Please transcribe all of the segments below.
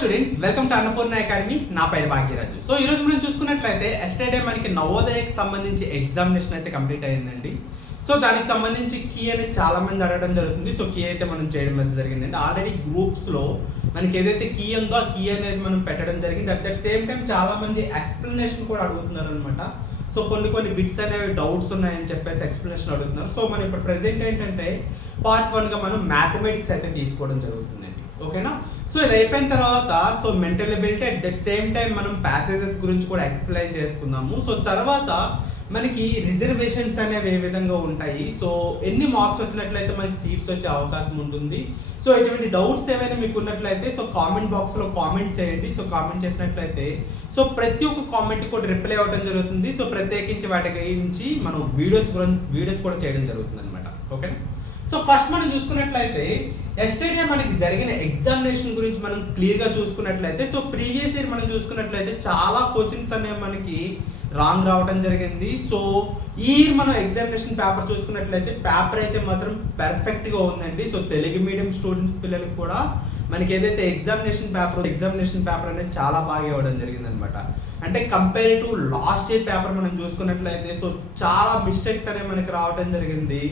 Students welcome to Annapurna academy. నా పేరు Bhagyaraju. So ఈ రోజు మనం చూసుకున్నట్లయితే ఎస్టర్డే మనకి నవోదయకి సంబంధించి ఎగ్జామినేషన్ అయితే కంప్లీట్ అయ్యిందండి. సో దానికి సంబంధించి కీ అనేది చాలా మంది అడగడం జరుగుతుంది. సో కీ అయితే మనం చేయడం అయితే జరిగిందండి. ఆల్రెడీ గ్రూప్స్లో మనకి ఏదైతే కీ ఉందో ఆ కీ అనేది మనం పెట్టడం జరిగింది. అట్ దట్ సేమ్ టైం చాలా మంది ఎక్స్ప్లెనేషన్ కూడా అడుగుతున్నారు అనమాట. సో కొన్ని బిట్స్ అనేవి డౌట్స్ ఉన్నాయని చెప్పేసి ఎక్స్ప్లెనేషన్ అడుగుతున్నారు. సో మనం ఇప్పుడు ప్రెసెంట్ ఏంటంటే పార్ట్ 1గా మనం మ్యాథమెటిక్స్ అయితే తీసుకోవడం జరుగుతుందండి. ఓకేనా. సో ఇది అయిపోయిన తర్వాత so mental ability at that same time మనం ప్యాసేజెస్ గురించి కూడా ఎక్స్ప్లెయిన్ చేసుకుందాము. సో తర్వాత మనకి రిజర్వేషన్స్ అనేవి ఏ విధంగా ఉంటాయి, సో ఎన్ని మార్క్స్ వచ్చినట్లయితే మనకి సీట్స్ వచ్చే అవకాశం ఉంటుంది. సో ఇటువంటి డౌట్స్ ఏమైనా మీకు ఉన్నట్లయితే సో కామెంట్ బాక్స్లో కామెంట్ చేయండి. సో కామెంట్ చేసినట్లయితే సో ప్రతి ఒక్క కామెంట్ కూడా రిప్లై అవ్వడం జరుగుతుంది. సో ప్రత్యేకించి వాటి గురించి మనం వీడియోస్ కూడా చేయడం జరుగుతుంది అనమాట. ఓకే. సో ఫస్ట్ మనం చూసుకున్నట్లయితే ఎస్టర్డే మనకి జరిగిన ఎగ్జామినేషన్ గురించి మనం క్లియర్గా చూసుకున్నట్లయితే సో ప్రీవియస్ ఇయర్ మనం చూసుకున్నట్లయితే చాలా కోచింగ్స్ అనేవి మనకి రాంగ్ రావడం జరిగింది. సో ఈ ఇయర్ మనం ఎగ్జామినేషన్ పేపర్ చూసుకున్నట్లయితే పేపర్ అయితే మాత్రం పర్ఫెక్ట్గా ఉందండి. సో తెలుగు మీడియం స్టూడెంట్స్ పిల్లలకు కూడా మనకి ఏదైతే ఎగ్జామినేషన్ పేపర్ అనేది చాలా బాగా ఇవ్వడం జరిగింది అనమాట. అంటే compare to last year paper మనం చూసుకున్నట్లయితే సో చాలా మిస్టేక్స్ అనేవి మనకి రావడం జరిగింది.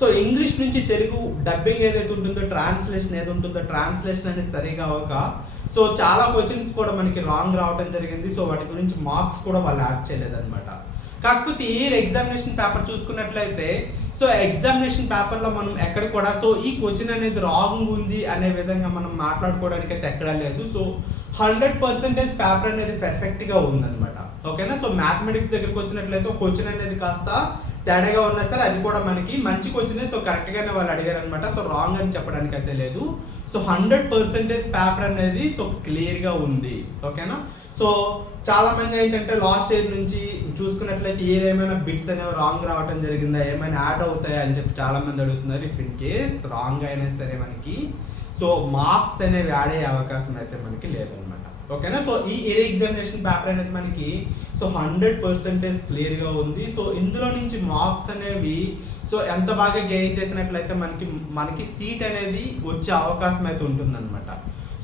సో ఇంగ్లీష్ నుంచి తెలుగు డబ్బింగ్ ఏదైతే ఉంటుందో ట్రాన్స్లేషన్ అనేది సరిగా అవ్వక సో చాలా క్వశ్చన్స్ కూడా మనకి రాంగ్ రావడం జరిగింది. సో వాటి గురించి మార్క్స్ కూడా వాళ్ళు యాడ్ చేయలేదన్నమాట. కాకపోతే ఈ ఎగ్జామినేషన్ పేపర్ చూసుకున్నట్లయితే సో ఎగ్జామినేషన్ పేపర్లో మనం ఎక్కడ కూడా సో ఈ క్వశ్చన్ అనేది రాంగ్ ఉంది అనే విధంగా మనం మాట్లాడుకోవడానికి అయితే ఎక్కడా లేదు. సో 100% పేపర్ అనేది పర్ఫెక్ట్గా ఉందన్నమాట. ఓకేనా. సో మ్యాథమెటిక్స్ దగ్గరికి వచ్చినట్లయితే ఒక క్వశ్చన్ అనేది కాస్త తేడాగా ఉన్నా సరే అది కూడా మనకి మంచి క్వశ్చన్. సో కరెక్ట్గానే వాళ్ళు అడిగారు అనమాట. సో రాంగ్ అని చెప్పడానికి అయితే లేదు. సో 100% పేపర్ అనేది సో క్లియర్గా ఉంది. ఓకేనా. సో చాలా మంది ఏంటంటే లాస్ట్ ఇయర్ నుంచి చూసుకున్నట్లయితే ఏమైనా బిట్స్ అనేవి రాంగ్ రావడం జరిగిందా, ఏమైనా యాడ్ అవుతాయా అని చెప్పి చాలా మంది అడుగుతున్నారు. ఇఫ్ ఇన్ కేస్ రాంగ్ అయినా సరే మనకి సో మార్క్స్ అనేవి యాడ్ అయ్యే అవకాశం అయితే మనకి లేదనమాట. ఓకేనా. సో ఈ ఎగ్జామినేషన్ పేపర్ అనేది మనకి సో 100% క్లియర్గా ఉంది. సో ఇందులో నుంచి మార్క్స్ అనేవి సో ఎంత బాగా గెయిన్ చేసినట్లయితే మనకి సీట్ అనేది వచ్చే అవకాశం అయితే ఉంటుందన్నమాట.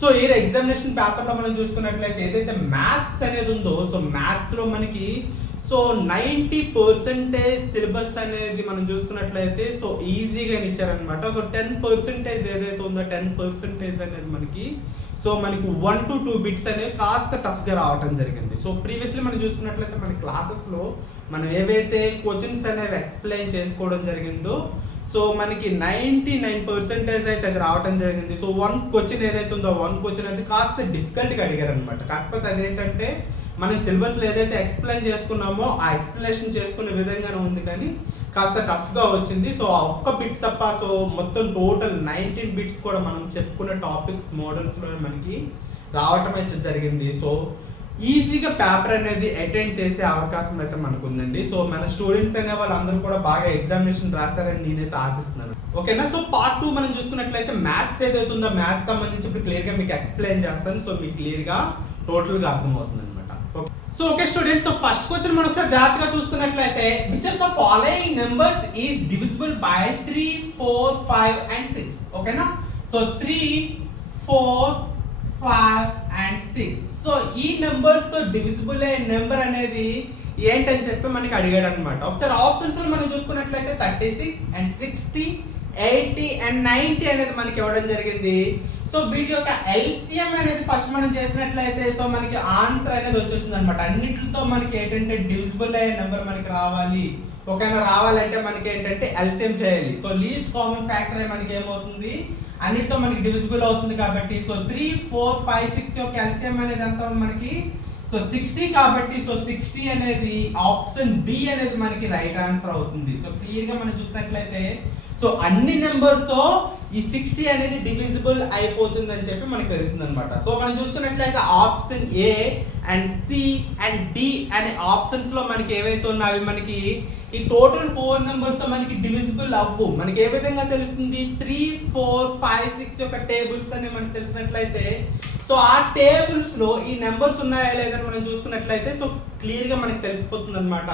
సో ఈ ఎగ్జామినేషన్ పేపర్లో మనం చూసుకున్నట్లయితే ఏదైతే మ్యాథ్స్ అనేది ఉందో సో మ్యాథ్స్లో మనకి సో 90% సిలబస్ అనేది మనం చూసుకున్నట్లయితే సో ఈజీగా ఇచ్చారనమాట. సో 10% ఏదైతే ఉందో 10% అనేది మనకి 1 to 2 బిట్స్ అనేవి కాస్త టఫ్గా రావడం జరిగింది. సో ప్రీవియస్లీ మనం చూసుకున్నట్లయితే మన క్లాసెస్లో మనం ఏవైతే క్వశ్చన్స్ అనేవి ఎక్స్ప్లెయిన్ చేసుకోవడం జరిగిందో సో మనకి 99% అయితే అది రావడం జరిగింది. సో 1 క్వశ్చన్ ఏదైతే ఉందో 1 క్వశ్చన్ అనేది కాస్త డిఫికల్ట్గా అడిగారు అనమాట. కాకపోతే అదేంటంటే మనం సిలబస్లో ఏదైతే ఎక్స్ప్లెయిన్ చేసుకున్నామో ఆ ఎక్స్ప్లెనేషన్ చేసుకునే విధంగానే ఉంది కానీ కాస్త టఫ్గా వచ్చింది. సో ఆ ఒక్క బిట్ తప్ప సో మొత్తం టోటల్ 19 బిట్స్ కూడా మనం చెప్పుకున్న టాపిక్స్ మోడల్స్లో మనకి రావటం అయితే జరిగింది. సో ఈజీగా పేపర్ అనేది అటెండ్ చేసే అవకాశం అయితే మనకు ఉందండి. సో మన స్టూడెంట్స్ అనే వాళ్ళందరూ కూడా బాగా ఎగ్జామినేషన్ రాస్తారని నేనైతే ఆశిస్తున్నాను. ఓకేనా. సో పార్ట్ 2 మనం చూసుకున్నట్లయితే మ్యాథ్స్ ఏదైతే ఉందో మ్యాథ్స్ సంబంధించి ఇప్పుడు క్లియర్గా మీకు ఎక్స్ప్లెయిన్ చేస్తాను. సో మీకు క్లియర్గా టోటల్గా అర్థమవుతుంది అనమాట. So okay students, so first question మనం ఒకసారి జాగ్రత్తగా చూసుకున్నట్లయితే which of the following numbers is divisible by 3, 4, 5 and 6. ఓకేనా. So 3, 4, 5 and 6. సో ఈ నెంబర్స్ తో డివిజిబుల్ అయ్యే నెంబర్ అనేది ఏంటని చెప్పి మనకి అడిగాడు అనమాట. ఒకసారి ఆప్షన్స్ లో మనం చూసుకున్నట్లయితే 36 and 60, 80 and 90 అనేది మనకి ఇవ్వడం జరిగింది. సో వీటి యొక్క ఎల్సిఎం అనేది ఫస్ట్ మనం చేసినట్లయితే సో మనకి ఆన్సర్ అనేది వచ్చేస్తుంది అనమాట. అన్నిటితో మనకి ఏంటంటే డివిజిబుల్ అయ్యే నెంబర్ మనకి రావాలి. ఓకేనా. రావాలంటే మనకి ఏంటంటే ఎల్సిఎం చేయాలి. సో లీస్ట్ కామన్ ఫ్యాక్టర్ మనకి ఏమవుతుంది, అన్నిటితో మనకి డివిజిబుల్ అవుతుంది కాబట్టి సో 3, 4, 5, 6 యొక్క ఎల్సిఎం అనేది ఎంత మనకి సో 60 కాబట్టి సో 60 అనేది ఆప్షన్ బి అనేది మనకి రైట్ ఆన్సర్ అవుతుంది. సో క్లియర్గా మనం చూసినట్లయితే సో అన్ని నెంబర్స్ తో ఈ 60 అనేది డివిజిబుల్ అయిపోతుంది అని చెప్పి మనకు తెలుస్తుంది అనమాట. సో మనం చూసుకున్నట్లయితే option A and C and D అనే ఆప్షన్స్ లో మనకి ఏవైతే ఉన్నాయో మనకి ఈ టోటల్ 4 నెంబర్స్ తో మనకి డివిజిబుల్ అవ్వు. మనకి ఏ విధంగా తెలుస్తుంది, 3, 4, 5, 6 యొక్క టేబుల్స్ అని మనకు తెలిసినట్లయితే సో ఆ టేబుల్స్ లో ఈ నెంబర్స్ ఉన్నాయా లేదని మనం చూసుకున్నట్లయితే సో క్లియర్ గా మనకి తెలిసిపోతుంది అనమాట.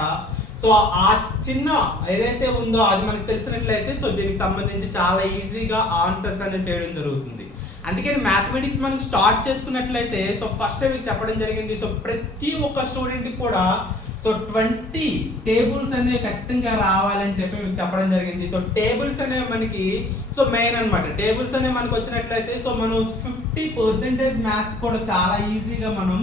సో ఆ చిన్న ఏదైతే ఉందో అది మనకు తెలిసినట్లయితే సో దీనికి సంబంధించి చాలా ఈజీగా ఆన్సర్స్ అనేది చేయడం జరుగుతుంది. అందుకని మ్యాథమెటిక్స్ మనం స్టార్ట్ చేసుకున్నట్లయితే సో ఫస్ట్ మీకు చెప్పడం జరిగింది. సో ప్రతి ఒక్క స్టూడెంట్కి కూడా సో 20 టేబుల్స్ అనేవి ఖచ్చితంగా రావాలని చెప్పి మీకు చెప్పడం జరిగింది. సో టేబుల్స్ అనేవి మనకి సో మెయిన్ అనమాట. టేబుల్స్ అనేవి మనకు వచ్చినట్లయితే సో మనం 50% మ్యాథ్స్ కూడా చాలా ఈజీగా మనం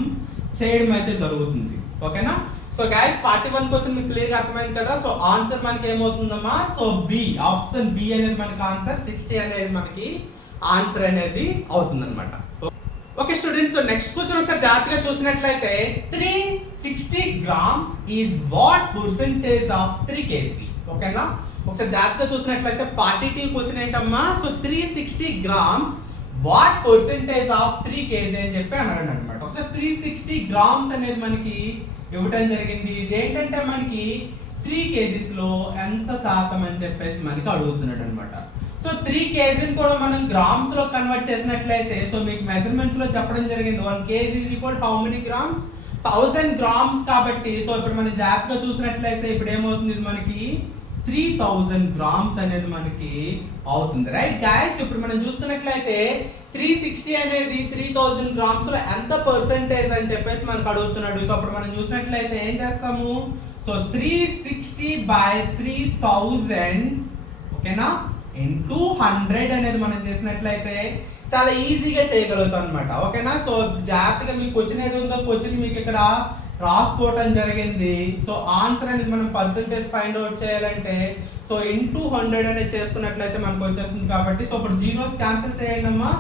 చేయడం అయితే జరుగుతుంది. ఓకేనా? సో గైస్ 41 క్వశ్చన్ మీకు క్లియర్గా అర్థమైంది కదా. సో ఆన్సర్ మనకి ఏమవుతుందమ్మా, సో బి, ఆప్షన్ బి అనేది మనకి ఆన్సర్, 60 అనేది మనకి ఆన్సర్ అనేది అవుతుంది అనమాట. Okay students, so next question ఒకసారి జాగ్రత్తగా చూసినట్లయితే 360 grams is what percentage of 3 kg. ఓకేనా? ఒకసారి జాగ్రత్తగా చూసినట్లయితే 42 క్వశ్చన్ ఏంటమ్మా, so 360 grams what percentage of 3 kg అని చెప్పి అన్నాడు అనమాట. ఒకసారి 360 grams అనేది మనకి ఇవ్వటం జరిగింది. ఇది ఏంటంటే మనకి 3 kgs లో ఎంత శాతం అని చెప్పేసి మనకి అడుగుతున్నాడు అనమాట. సో 3 kg కూడా మనం గ్రామ్స్ లో కన్వర్ట్ చేసినట్లయితే సో మీకు మెజర్మెంట్స్ లో చెప్పడం జరిగింది 1 kg is equal to how many grams, 1000 grams కాబట్టి సో ఇప్పుడు మనం జాగ్రత్తగా చూసినట్లయితే ఇప్పుడు ఏమవుతుంది, ఇది మనకి 3000 grams అనేది మనకి అవుతుంది. రైట్ గైస్, ఇప్పుడు మనం చూస్తున్నట్లయితే 360 అనేది 3000 grams లో ఎంత పర్సెంటేజ్ అని చెప్పేసి మనకు అడుగుతున్నాడు. సో అప్పుడు మనం చూసినట్లయితే ఏం చేస్తాము, సో 360 by 3000 ఓకేనా ఇంటూ 100 అనేది మనం చేసినట్లయితే చాలా ఈజీగా చేయగలుగుతాం అనమాట. ఓకేనా? సో జాగ్రత్తగా మీకు క్వశ్చన్ ఏది ఉందో క్వశ్చన్ మీకు ఇక్కడ రాసుకోవటం జరిగింది. సో ఆన్సర్ అనేది మనం పర్సెంటేజ్ ఫైండ్ అవుట్ చేయాలంటే సో ఇంటూ 100 అనేది చేసుకున్నట్లయితే మనకు వచ్చేస్తుంది. కాబట్టి సో ఇప్పుడు జీరోస్ క్యాన్సిల్ చేయండి అమ్మా,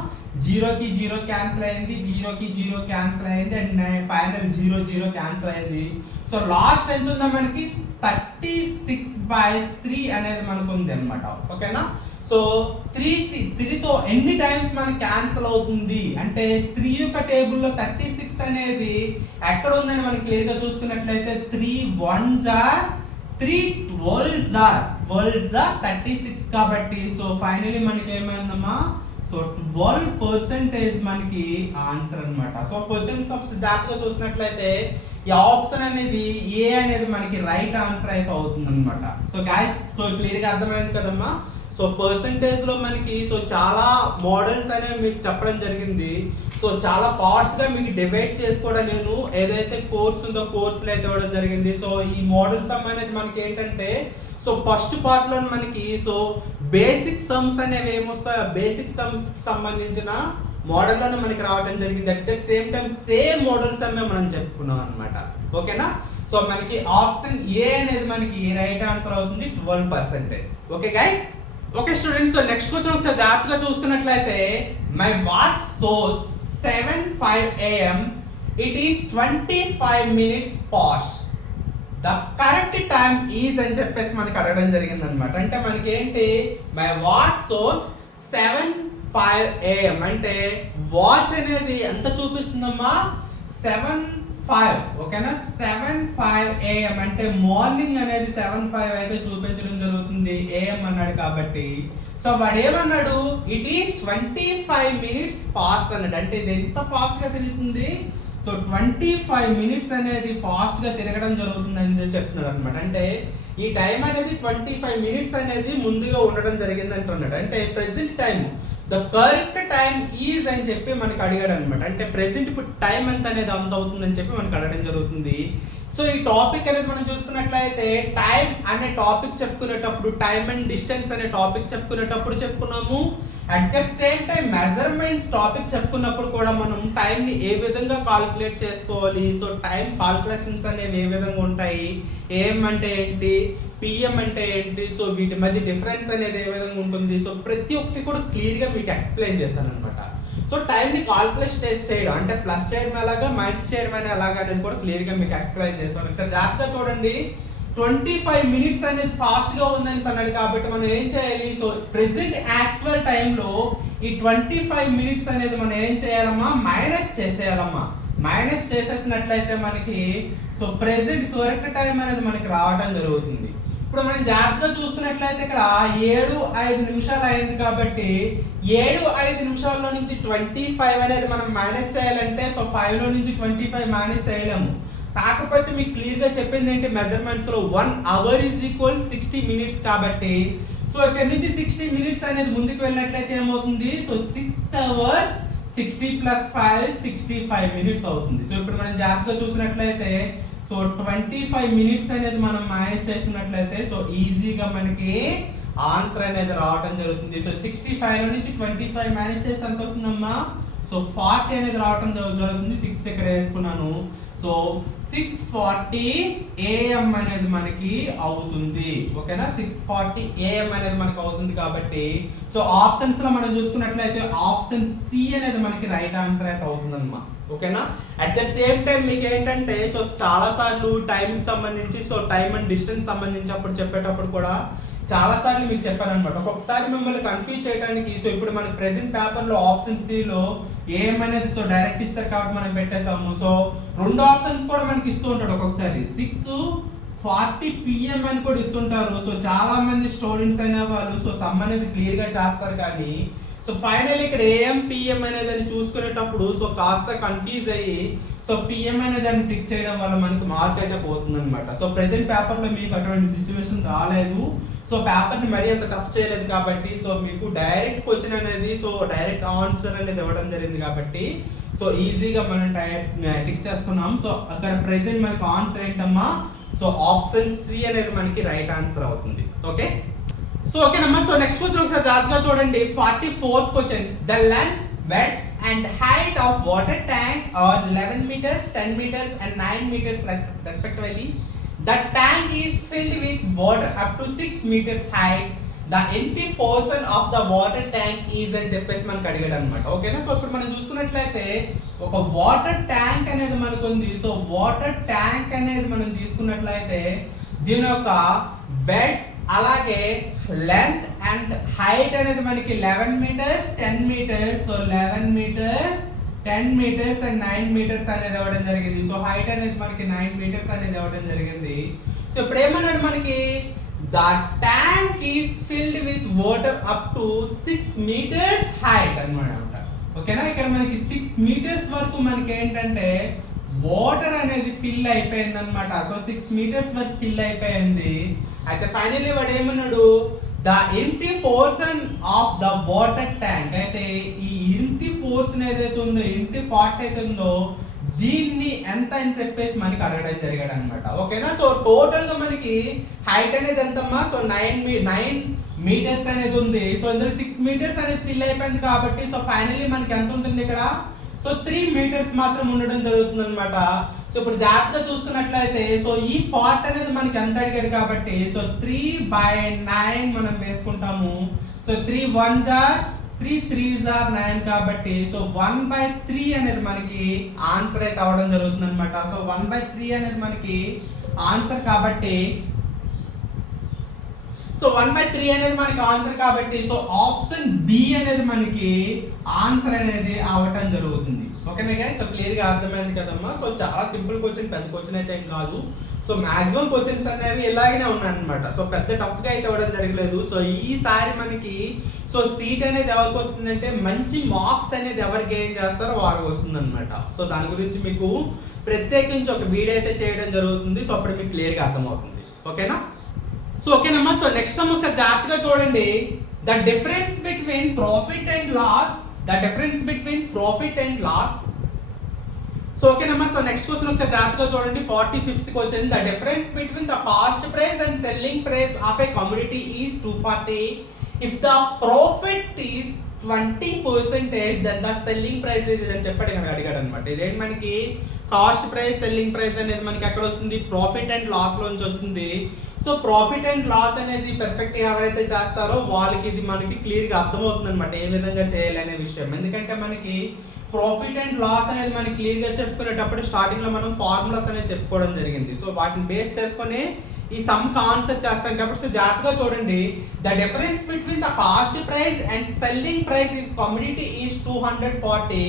0కి 0 క్యాన్సిల్ అయింది, 0కి 0 క్యాన్సిల్ అయింది, అండ్ ఫైనల్ 0 0 క్యాన్సిల్ అయింది. సో లాస్ట్ ఎంత ఉందా మనకి 36/3 అనేది మనకు ఉంది అనమాట. ఓకేనా? సో 3తో ఎన్ని టైమ్స్ మనకి క్యాన్సిల్ అవుతుంది అంటే 3 యొక్క టేబుల్లో 36 అనేది ఎక్కడ ఉందని మనం క్లియర్గా చూసుకున్నట్లయితే 3 1s are 3 12s are 36 కాబట్టి సో ఫైనలీ మనకి ఏమైందమ్మా, సో 12% మనకి ఆన్సర్ అనమాట. సో క్వశ్చన్స్ జాగ్రత్తగా చూసినట్లయితే ఈ ఆప్షన్ అనేది ఏ అనేది మనకి రైట్ ఆన్సర్ అయితే అవుతుంది అనమాట. సో గైస్, సో క్లియర్గా అర్థమైంది కదమ్మా. సో పర్సంటేజ్ లో మనకి సో చాలా మోడల్స్ అనేవి మీకు చెప్పడం జరిగింది. సో చాలా పార్ట్స్ గా మీకు డివైడ్ చేసి కూడా నేను ఏదైతే కోర్స్ ఉందో కోర్సులో అయితే ఇవ్వడం జరిగింది. సో ఈ మోడల్ సమ్ అనేది మనకి ఏంటంటే సో ఫస్ట్ పార్ట్ లో మనకి సో బేసిక్ సమ్స్ అనేవి ఏమొస్తాయి, బేసిక్ సమ్స్ సంబంధించిన మోడల్ లోనే మనకి రావడం జరిగింది. At the same time same models అనే మనం చెప్పుకున్నాం అనమాట. ఓకేనా? సో మనకి ఆప్షన్ ఏ అనేది మనకి రైట్ ఆన్సర్ అవుతుంది 12%. Okay guys. Okay students, so next question ఒకసారి జాగ్రత్తగా చూసుకున్నట్లయితే my watch shows 7:05 AM, it is 25 minutes past, the correct time is అని చెప్పేసి మనకి అడగడం జరిగింది అనమాట. అంటే మనకి ఏంటి, మై వాచ్ షోస్ 7:05 AM అంటే వాచ్ అనేది ఎంత చూపిస్తుందమ్మా 7:05. ఓకేనా? 7:05 AM అంటే మార్నింగ్ అనేది 7:05 అయితే చూపించడం జరుగుతుంది, AM అన్నాడు కాబట్టి. సో వాడు ఏమన్నాడు, ఇట్ ఈస్ 25 minutes ఫాస్ట్ అన్నాడు. అంటే ఇది ఎంత ఫాస్ట్ గా తిరుగుతుంది, సో 25 minutes అనేది ఫాస్ట్ గా తిరగడం జరుగుతుంది అని చెప్తున్నాడు అనమాట. అంటే ఈ టైం అనేది 25 minutes అనేది ముందుగా ఉండడం జరిగింది అంటున్నాడు. అంటే present time the correct time is అని చెప్పి మనకి అడిగాడు అనమాట. అంటే ప్రెసెంట్ ఇప్పుడు టైం ఎంత అనేది అంత అవుతుందని చెప్పి మనకి అడగడం జరుగుతుంది. సో ఈ టాపిక్ అనేది మనం చూసుకున్నట్లయితే టైం అనే టాపిక్ చెప్పుకునేటప్పుడు టైం అండ్ డిస్టెన్స్ అనే టాపిక్ చెప్పుకునేటప్పుడు చెప్పుకున్నాము. At the same time measurements topic చెప్పుకున్నప్పుడు కూడా మనం టైంని ఏ విధంగా కాల్కులేట్ చేసుకోవాలి, సో టైం కాల్కులేషన్స్ అనేవి ఏ విధంగా ఉంటాయి, ఏఎం అంటే ఏంటి, పిఎం అంటే ఏంటి, సో వీటి మధ్య డిఫరెన్స్ అనేది ఏ విధంగా ఉంటుంది, సో ప్రతి ఒక్కటి కూడా క్లియర్గా మీకు ఎక్స్ప్లెయిన్ చేశాను అనమాట. సో టైంని కాల్కులేట్ చేయడం అంటే ప్లస్ చేయడం ఎలాగా మైనస్ చేయడం అనేది ఎలాగా అనేది కూడా క్లియర్గా మీకు ఎక్స్ప్లెయిన్ చేస్తాను. ఒకసారి జాగ్రత్తగా చూడండి. 25 minutes అనేది ఫాస్ట్ గా ఉందని అన్నాడు కాబట్టి మనం ఏం చేయాలి, సో ప్రెసెంట్ యాక్చువల్ టైంలో ఈ 25 minutes అనేది మనం ఏం చేయాలమ్మా, మైనస్ చేసేయాలమ్మా. మైనస్ చేసేసినట్లయితే మనకి సో ప్రెసెంట్ కరెక్ట్ టైం అనేది మనకి రావడం జరుగుతుంది. ఇప్పుడు మనం జాగ్రత్తగా చూసుకున్నట్లయితే ఇక్కడ 7:05 నిమిషాలు అయింది కాబట్టి 7:05 నిమిషాల్లో నుంచి 25 అనేది మనం మైనస్ చేయాలంటే సో 5 లో నుంచి 25 మైనస్ చేయలేము. కాకపోతే మీకు క్లియర్గా చెప్పింది ఏంటి, మెజర్మెంట్స్ లో 1 hour ఈజ్ ఈక్వల్ 60 minutes కాబట్టి సో ఇక్కడ నుంచి 60 మినిట్స్ అనేది ముందుకు వెళ్ళినట్లయితే ఏమవుతుంది, సో 6 hours 60 + 5 65 మినిట్స్ అవుతుంది. సో ఇప్పుడు మనం జాగ్రత్తగా చూసినట్లయితే సో 25 మినిట్స్ అనేది మనం మైనస్ చేసినట్లయితే సో ఈజీగా మనకి ఆన్సర్ అనేది రావటం జరుగుతుంది. సో 65 లో నుంచి 25 మైనస్ చేస్తే ఎంత వస్తుందమ్మా, సో 40 అనేది రావటం జరుగుతుంది. 6 ఇక్కడ వేసుకున్నాను. సో 6:40 AM అనేది మనకి అవుతుంది. ఓకేనా, 6:40 AM అనేది మనకి అవుతుంది. కాబట్టి సో ఆప్షన్స్ లో మనం చూసుకున్నట్లయితే ఆప్షన్ సి అనేది మనకి రైట్ ఆన్సర్ అయితే అవుతుందన్నమాట. ఓకేనా, అట్ ద సేమ్ టైం మీకు ఏంటంటే సో చాలా సార్లు టైంకి సంబంధించి సో టైం అండ్ డిస్టెన్స్ సంబంధించి అప్పుడు చెప్పేటప్పుడు కూడా చాలా సార్లు మీకు చెప్పారనమాట. ఒక్కొక్కసారి మిమ్మల్ని కన్ఫ్యూజ్ చేయడానికి సో ఇప్పుడు మన ప్రెసెంట్ పేపర్ లో ఆప్షన్ సి లో ఏమనేది సో డైరెక్ట్ ఇస్తారు కాబట్టి మనం పెట్టేసాము. సో 2 ఆప్షన్స్ కూడా మనకి ఇస్తూ ఉంటాడు. ఒక్కొక్కసారి 6:40 PM అని కూడా ఇస్తుంటారు. సో చాలా మంది స్టూడెంట్స్ అయిన వాళ్ళు సో సమ్ అనేది క్లియర్ గా చేస్తారు, కానీ సో ఫైనల్ ఇక్కడ AM PM అనేది అని చూసుకునేటప్పుడు సో కాస్త కన్ఫ్యూజ్ అయ్యి సో PM అనే దాన్ని టిక్ చేయడం వల్ల మనకి మార్క్ అయితే పోతుంది అనమాట. సో ప్రెసెంట్ పేపర్ లో మీకు అటువంటి సిచ్యువేషన్ రాలేదు. సో పేపర్ ని మరీ అంత టఫ్ చేయలేదు కాబట్టి సో మీకు డైరెక్ట్ క్వశ్చన్ అనేది సో డైరెక్ట్ ఆన్సర్ అనేది ఇవ్వడం జరిగింది కాబట్టి సో ఈజీగా మనం టిక్ చేసుకున్నాం. సో అక్కడ ప్రెసెంట్ మనకి ఆన్సర్ ఏంటమ్మా, సో ఆప్షన్ సి అనేది మనకి రైట్ ఆన్సర్ అవుతుంది. ఓకే, సో ఓకేనమ్మా. సో నెక్స్ట్ క్వశ్చన్ ఒకసారి జాగ్రత్తగా చూడండి. 44th question, the length, width and height of water tank are 11 meters, 10 meters and 9 meters respectively. The tank is filled with water up to 6 meters height. The empty portion of the water tank is అని చెప్పేసి మనకు అడిగాడు అనమాట. ఓకేనా, so ఇప్పుడు మనం చూసుకున్నట్లయితే ఒక వాటర్ ట్యాంక్ అనేది మనకు ఉంది. సో వాటర్ ట్యాంక్ అనేది మనం తీసుకున్నట్లయితే దీని యొక్క బెడ్ అలాగే లెంత్ అండ్ హైట్ అనేది మనకి 11 metres 10 metres so 11 metres 10 metres and 9 metres అనేది ఇవ్వడం జరిగింది. సో హైట్ అనేది మనకి 9 మీటర్స్ అనేది ఇవ్వడం జరిగింది. సో ఇప్పుడు ఏమన్నాడు మనకి, the tank is filled with water up to 6 metres height అన్నమాట. ఓకేనా, ఇక్కడ మనకి 6 మీటర్స్ వరకు మనకి ఏంటంటే వాటర్ అనేది ఫిల్ అయిపోయింది అనమాట. సో 6 మీటర్స్ వరకు ఫిల్ అయిపోయింది. అయితే ఫైనల్లీ వాడు ఏమన్నాడు, the empty portion of the water tank, అయితే ఈ ఎంప్టీ పోర్షన్ ఏదైతే ఉందో ఎంప్టీ పార్ట్ అయితే ఉందో దీన్ని ఎంత అని చెప్పేసి మనకి అడగడం జరిగాడు అనమాట. ఓకేనా, సో టోటల్ గా మనకి హైట్ అనేది ఎంతమ్మా, సో 9 మీటర్స్ అనేది ఉంది. సో ఇందులో 6 మీటర్స్ అనేది ఫిల్ అయిపోయింది కాబట్టి సో ఫైనల్లీ మనకి ఎంత ఉంటుంది ఇక్కడ, సో 3 మీటర్స్ మాత్రం ఉండడం జరుగుతుంది అనమాట. సో ఇప్పుడు జాగ్రత్తగా చూసుకున్నట్లయితే సో ఈ పార్ట్ అనేది మనకి ఎంత అడిగాడు కాబట్టి సో 3/9 మనం వేసుకుంటాము. So 3 1s are 3 3s are 9 కాబట్టి సో 1/3 అనేది మనకి ఆన్సర్ అయితే అవ్వడం జరుగుతుంది అనమాట. సో 1/3 అనేది మనకి ఆన్సర్ కాబట్టి సో 1/3 అనేది మనకి ఆన్సర్ కాబట్టి సో ఆప్షన్ బి అనేది మనకి ఆన్సర్ అనేది అవటం జరుగుతుంది. ఓకేనా గైస్, సో క్లియర్ గా అర్థమైంది కదమ్మా. సో చాలా సింపుల్ క్వశ్చన్, పెద్ద క్వశ్చన్ అయితే ఏం కాదు. సో మాక్సిమం క్వశ్చన్స్ అనేవి ఇలాగనే ఉన్నాయన్నమాట. సో పెద్ద టఫ్ గా అయితే అవ్వడం జరగలేదు. సో ఈసారి మనకి సో సీట్ అనేది ఎవరికి వస్తుందంటే మంచి మార్క్స్ అనేది ఎవరు గెయిన్ చేస్తారో వారికి వస్తుంది అనమాట. సో దాని గురించి మీకు ప్రత్యేకించి ఒక వీడియో అయితే చేయడం జరుగుతుంది. సో అప్పుడు మీకు క్లియర్ గా అర్థమవుతుంది. ఓకేనా, సో ఓకేనమ్మా. సో నెక్స్ట్ టైం ఒకసారి జాగ్రత్తగా చూడండి. The difference between profit and loss, so ఓకేనమ్మా. సో నెక్స్ట్ క్వశ్చన్ ఒకసారి జాగ్రత్తగా చూడండి. 45th question, the difference between the cost price and selling price of a commodity is 240. If the profit is 20%, then the selling price is అని చెప్పాడు ఇక్కడ అడిగాడు అనమాట. ఇదేంటి మనకి కాస్ట్ ప్రైస్ సెల్లింగ్ ప్రైస్ అనేది మనకి ఎక్కడ వస్తుంది, ప్రాఫిట్ అండ్ లాస్ లోంచి వస్తుంది. సో ప్రాఫిట్ అండ్ లాస్ అనేది పర్ఫెక్ట్ గా ఎవరైతే చేస్తారో వాళ్ళకి ఇది మనకి క్లియర్ గా అర్థమవుతుంది అనమాట ఏ విధంగా చేయాలి అనే విషయం. ఎందుకంటే మనకి ప్రాఫిట్ అండ్ లాస్ అనేది మనకి క్లియర్ గా చెప్పుకునేటప్పుడు స్టార్టింగ్ లో మనం ఫార్ములాస్ అనేది చెప్పుకోవడం జరిగింది. సో వాటిని బేస్ చేసుకొని ఈ సమ్ కాన్సెప్ట్ చేస్తాం కాబట్టి సో జాగ్రత్తగా చూడండి. The difference between the cost price and selling price is commodity is 240.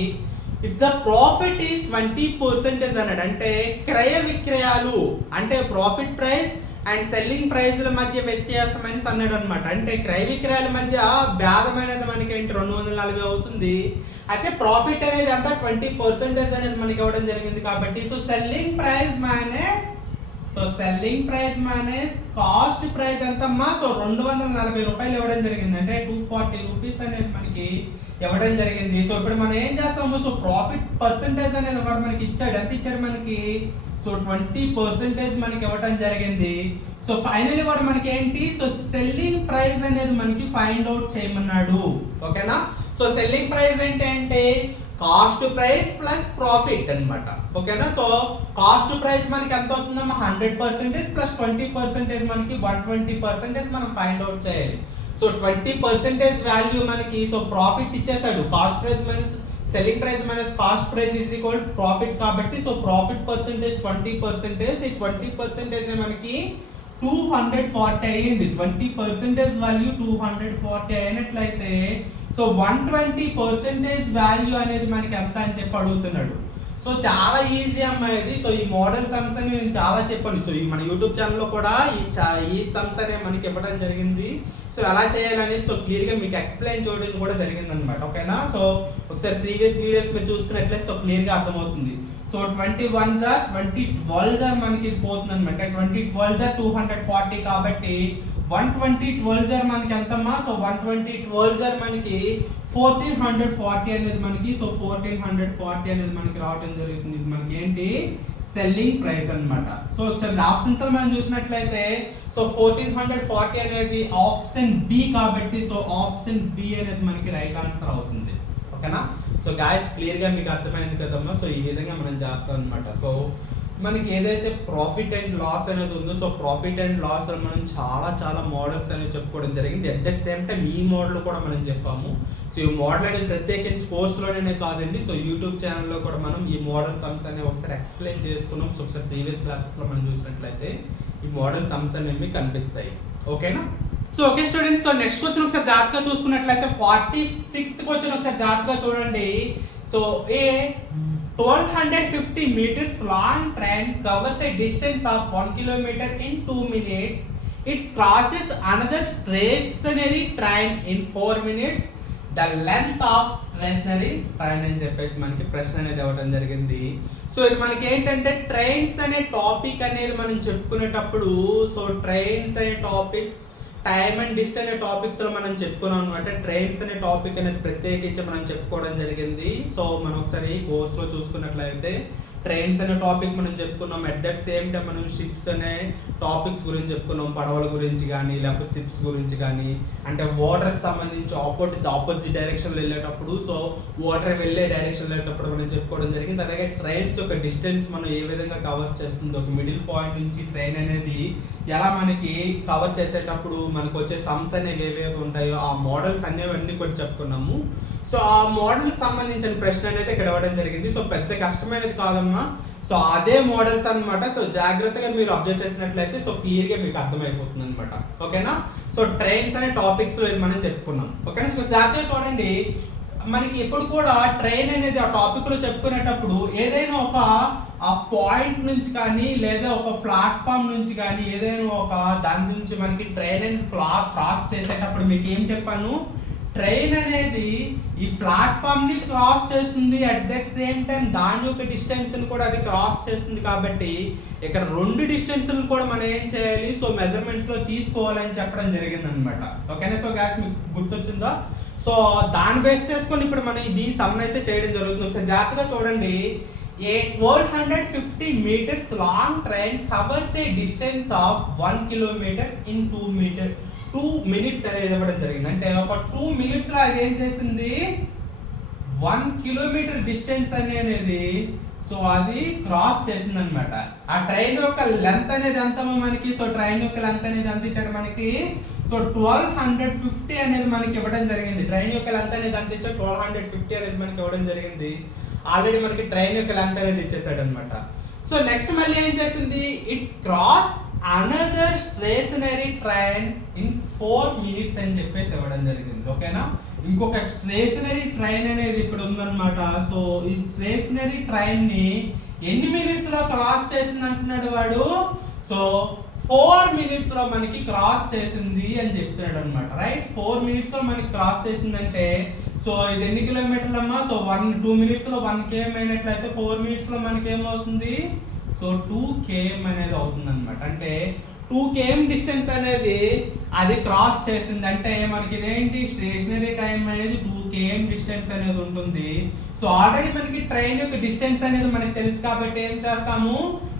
If the profit is 20% అన్నాడు. అంటే క్రయ విక్రయాలు అంటే ప్రాఫిట్ ప్రైస్ అండ్ సెల్లింగ్ ప్రైస్ల మధ్య వ్యత్యాసం అని అన్నాడు అనమాట. అంటే క్రయ విక్రయాల మధ్య భేదమైనది మనకి ఏంటి 240 అవుతుంది. అయితే ప్రాఫిట్ అనేది అంతా 20% అనేది మనకి ఇవ్వడం జరిగింది కాబట్టి so selling price minus so selling price minus cost price ఎంతమ్మా? సో 240 రూపాయలు ఇవ్వడం జరిగింది, అంటే 240 రూపీస్ అనేది మనకి ఇవ్వడం జరిగింది. సో ఇప్పుడు మనం ఏం చేస్తాము? సో ప్రాఫిట్ పర్సెంటేజ్ అనేది వాడు మనకి ఇచ్చాడు. ఎంత ఇచ్చాడు మనకి? సో 20% మనకి ఇవ్వడం జరిగింది. సో ఫైనల్లీ వాడు మనకి ఏంటి? సో సెల్లింగ్ ప్రైస్ అనేది మనకి ఫైండ్ అవుట్ చేయమన్నాడు. ఓకేనా? సో సెల్లింగ్ ప్రైస్ ఏంటంటే కాస్ట్ ప్రైస్ ప్లస్ ప్రాఫిట్ అన్నమాట. ఓకేనా? సో కాస్ట్ ప్రైస్ మనకి ఎంత వస్తుందమ్మా? 100% ప్లస్ 20% మనకి 120% మనం ఫైండ్ అవుట్ చేయాలి. సో 20% వాల్యూ మనకి సో ప్రాఫిట్ ఇచ్చేసాడు. Cost price minus selling price minus cost price is equal profit కాబట్టి సో ప్రాఫిట్ పర్సెంటేజ్ 20%. ఈ 20% మనకి 240 అయ్యింది. 20% వాల్యూ 240 అయినట్లయితే సో 120% వాల్యూ అనేది మనకి ఎంత అని చెప్పి అడుగుతున్నాడు. సో చాలా ఈజీ అమ్మా ఇది. సో ఈ మోడల్ సమ్స్ అని నేను చాలా చెప్పాను. సో ఈ మన యూట్యూబ్ ఛానల్లో కూడా ఈ సమ్స్ అనే మనకి ఇవ్వడం జరిగింది. సో ఎలా చేయాలనేది సో క్లియర్గా మీకు ఎక్స్ప్లెయిన్ చేయడం కూడా జరిగింది అనమాట. ఓకేనా? సో ఒకసారి ప్రీవియస్ వీడియోస్ మీరు చూసుకున్నట్లయితే సో క్లియర్గా అర్థమవుతుంది. సో 21 జార్ 20 మనకి ఇది పోతుంది అనమాట. 20 240 కాబట్టి 120 మనకి ఎంతమ్మా? సో 120 మనకి 1440 అనేది మనకి సో 1440 అనేది మనకి రావడం జరుగుతుంది. ఇది మనకి ఏంటి? సెల్లింగ్ ప్రైస్ అన్నమాట. సో ఒకసారి ఆప్షన్స్ మనం చూసినట్లయితే సో 1440 అనేది ఆప్షన్ బి కాబట్టి సో ఆప్షన్ బి అనేది మనకి రైట్ ఆన్సర్ అవుతుంది. ఓకేనా? సో గాయస్ క్లియర్గా మీకు అర్థమైంది కదమ్మా. సో ఈ విధంగా మనం చేస్తాం అనమాట. సో మనకి ఏదైతే ప్రాఫిట్ అండ్ లాస్ అనేది ఉందో సో ప్రాఫిట్ అండ్ లాస్ మనం చాలా మోడల్స్ అనేవి చెప్పుకోవడం జరిగింది. అట్ దట్ సేమ్ టైం ఈ మోడల్ కూడా మనం చెప్పాము. సో ఈ మోడల్ అనేది ప్రత్యేకించి కోర్సులోనే కాదండి, సో యూట్యూబ్ ఛానల్లో కూడా మనం ఈ మోడల్ సమ్స్ అనేవి ఒకసారి ఎక్స్ప్లెయిన్ చేసుకున్నాం. సో ఒకసారి ప్రీవియస్ క్లాసెస్లో మనం చూసినట్లయితే ఈ మోడల్ సమ్స్ అనేవి కనిపిస్తాయి. ఓకేనా? So okay students, so next question ఒకసారి జాగ్రత్తగా చూసుకున్నట్లయితే 46th క్వశ్చన్ ఒకసారి జాగ్రత్తగా చూడండి. So A 1250 meters long train covers a distance of 1 kilometer in 2 minutes. It crosses another stationary train in 4 minutes. The length of stationary train అని చెప్పేసి మనకి ప్రశ్న అనేది ఇవ్వడం జరిగింది. సో ఇది మనకి ఏంటంటే ట్రైన్స్ అనే టాపిక్ అనేది మనం చెప్పుకునేటప్పుడు సో ట్రైన్స్ అనే టాపిక్స్ టైమ్ అండ్ డిస్టెన్స్ అనే టాపిక్స్ లో మనం చెప్పుకున్నాం అనమాట. ట్రైన్స్ అనే టాపిక్ అనేది ప్రత్యేకించి మనం చెప్పుకోవడం జరిగింది. సో మనం ఒకసారి కోర్సులో చూసుకున్నట్లయితే ట్రైన్స్ అనే టాపిక్ మనం చెప్పుకున్నాం. అట్ దట్ సేమ్ టైం మనం షిప్స్ అనే టాపిక్స్ గురించి చెప్పుకున్నాం. పడవల గురించి కానీ లేకపోతే షిప్స్ గురించి కానీ, అంటే వాటర్కి సంబంధించి ఆపోజిట్ డైరెక్షన్లో వెళ్ళేటప్పుడు సో వాటర్ వెళ్ళే డైరెక్షన్ వెళ్ళేటప్పుడు మనం చెప్పుకోవడం జరిగింది. అలాగే ట్రైన్స్ యొక్క డిస్టెన్స్ మనం ఏ విధంగా కవర్ చేస్తుంది, ఒక మిడిల్ పాయింట్ నుంచి ట్రైన్ అనేది ఎలా మనకి కవర్ చేసేటప్పుడు మనకు వచ్చే సమ్స్ అనేవి ఏవేవి ఉంటాయో ఆ మోడల్స్ అనేవన్నీ కూడా చెప్పుకున్నాము. సో ఆ మోడల్కి సంబంధించిన ప్రశ్న అనేది ఇక్కడ ఇవ్వడం జరిగింది. సో పెద్ద కష్టమైనది కాదమ్మా. సో అదే మోడల్స్ అన్నమాట. సో జాగ్రత్తగా మీరు అబ్జర్వ్ చేసినట్లయితే సో క్లియర్గా మీకు అర్థమైపోతుంది అనమాట. ఓకేనా? సో ట్రైన్స్ అనే టాపిక్స్ మనం చెప్పుకున్నాం. ఓకేనా? సో జాగ్రత్తగా చూడండి. మనకి ఎప్పుడు కూడా ట్రైన్ అనేది ఆ టాపిక్ లో చెప్పుకునేటప్పుడు ఏదైనా ఒక ఆ పాయింట్ నుంచి కానీ లేదా ఒక ప్లాట్ఫామ్ నుంచి కానీ ఏదైనా ఒక దాని నుంచి మనకి ట్రైన్ అనేది క్రాస్ చేసేటప్పుడు మీకు ఏం చెప్పాను? ట్రైన్ అనేది ఈ ప్లాట్ఫామ్ ని క్రాస్ చేస్తుంది, అట్ దట్ సేమ్ టైం దాని యొక్క డిస్టెన్స్ ని కూడా అది క్రాస్ చేస్తుంది. కాబట్టి ఇక్కడ రెండు డిస్టెన్స్ కూడా మనం ఏం చేయాలి? సో మెజర్మెంట్స్ లో తీసుకోవాలని చెప్పడం జరిగింది అనమాట. ఓకేనా? సో గ్యాస్ మీకు గుర్తొచ్చిందా? సో దాన్ని బేస్ చేసుకొని ఇప్పుడు మనం ఇది సమ్ అయితే చేయడం జరుగుతుంది. ఒకసారి జాగ్రత్తగా చూడండి. ఏ 1250 meters long train covers a distance of 1 kilometer in 2 minutes అనేది ఇవ్వడం జరిగింది. అంటే ఒక 2 minutes లో అది ఏం చేసింది? 1 kilometer డిస్టెన్స్ అనేది సో అది క్రాస్ చేసింది అనమాట. ఆ ట్రైన్ యొక్క లెంత్ అనేది ఎంత మనకి? సో ట్రైన్ యొక్క లెంత్ అనేది ఎంత ఇచ్చాడు మనకి? సో 1250 అనేది మనకి ఇవ్వడం జరిగింది. ట్రైన్ యొక్క లెంత్ అనేది ఎంత ఇచ్చాడు? 1250 అనేది మనకి ఇవ్వడం జరిగింది. ఆల్రెడీ మనకి ట్రైన్ యొక్క లెంత్ అనేది ఇచ్చేసాడు అనమాట. సో నెక్స్ట్ మళ్ళీ ఏం చేసింది? It's cross another stationary train in 4 minutes అని చెప్పేసి ఇవ్వడం జరిగింది. ఓకేనా? ఇంకొక స్టేషనరీ ట్రైన్ అనేది ఇప్పుడు ఉందన్నమాట. సో ఈ స్టేషనరీ ట్రైన్ ని ఎన్ని మినిట్స్ లో క్రాస్ చేసింది అంటున్నాడు వాడు? సో 4 minutes లో మనకి క్రాస్ చేసింది అని చెప్తున్నాడు అనమాట. రైట్? 4 minutes లో మనకి క్రాస్ చేసిందంటే సో ఇది ఎన్ని కిలోమీటర్లు అమ్మా? సో 2 minutes లో 1 km అయినట్లయితే 4 minutes లో మనకి ఏమవుతుంది? సో 2 km అనేది అవుతుంది అనమాట. అంటే 2 km డిస్టెన్స్ అనేది అది క్రాస్ చేసింది అంటే మనకి ఇదేంటి స్టేషనరీ టైం అనేది 2 km డిస్టెన్స్ అనేది ఉంటుంది. సో ఆల్రెడీ మనకి ట్రైన్ యొక్క డిస్టెన్స్ అనేది మనకి తెలుసు కాబట్టి ఏం చేస్తాము,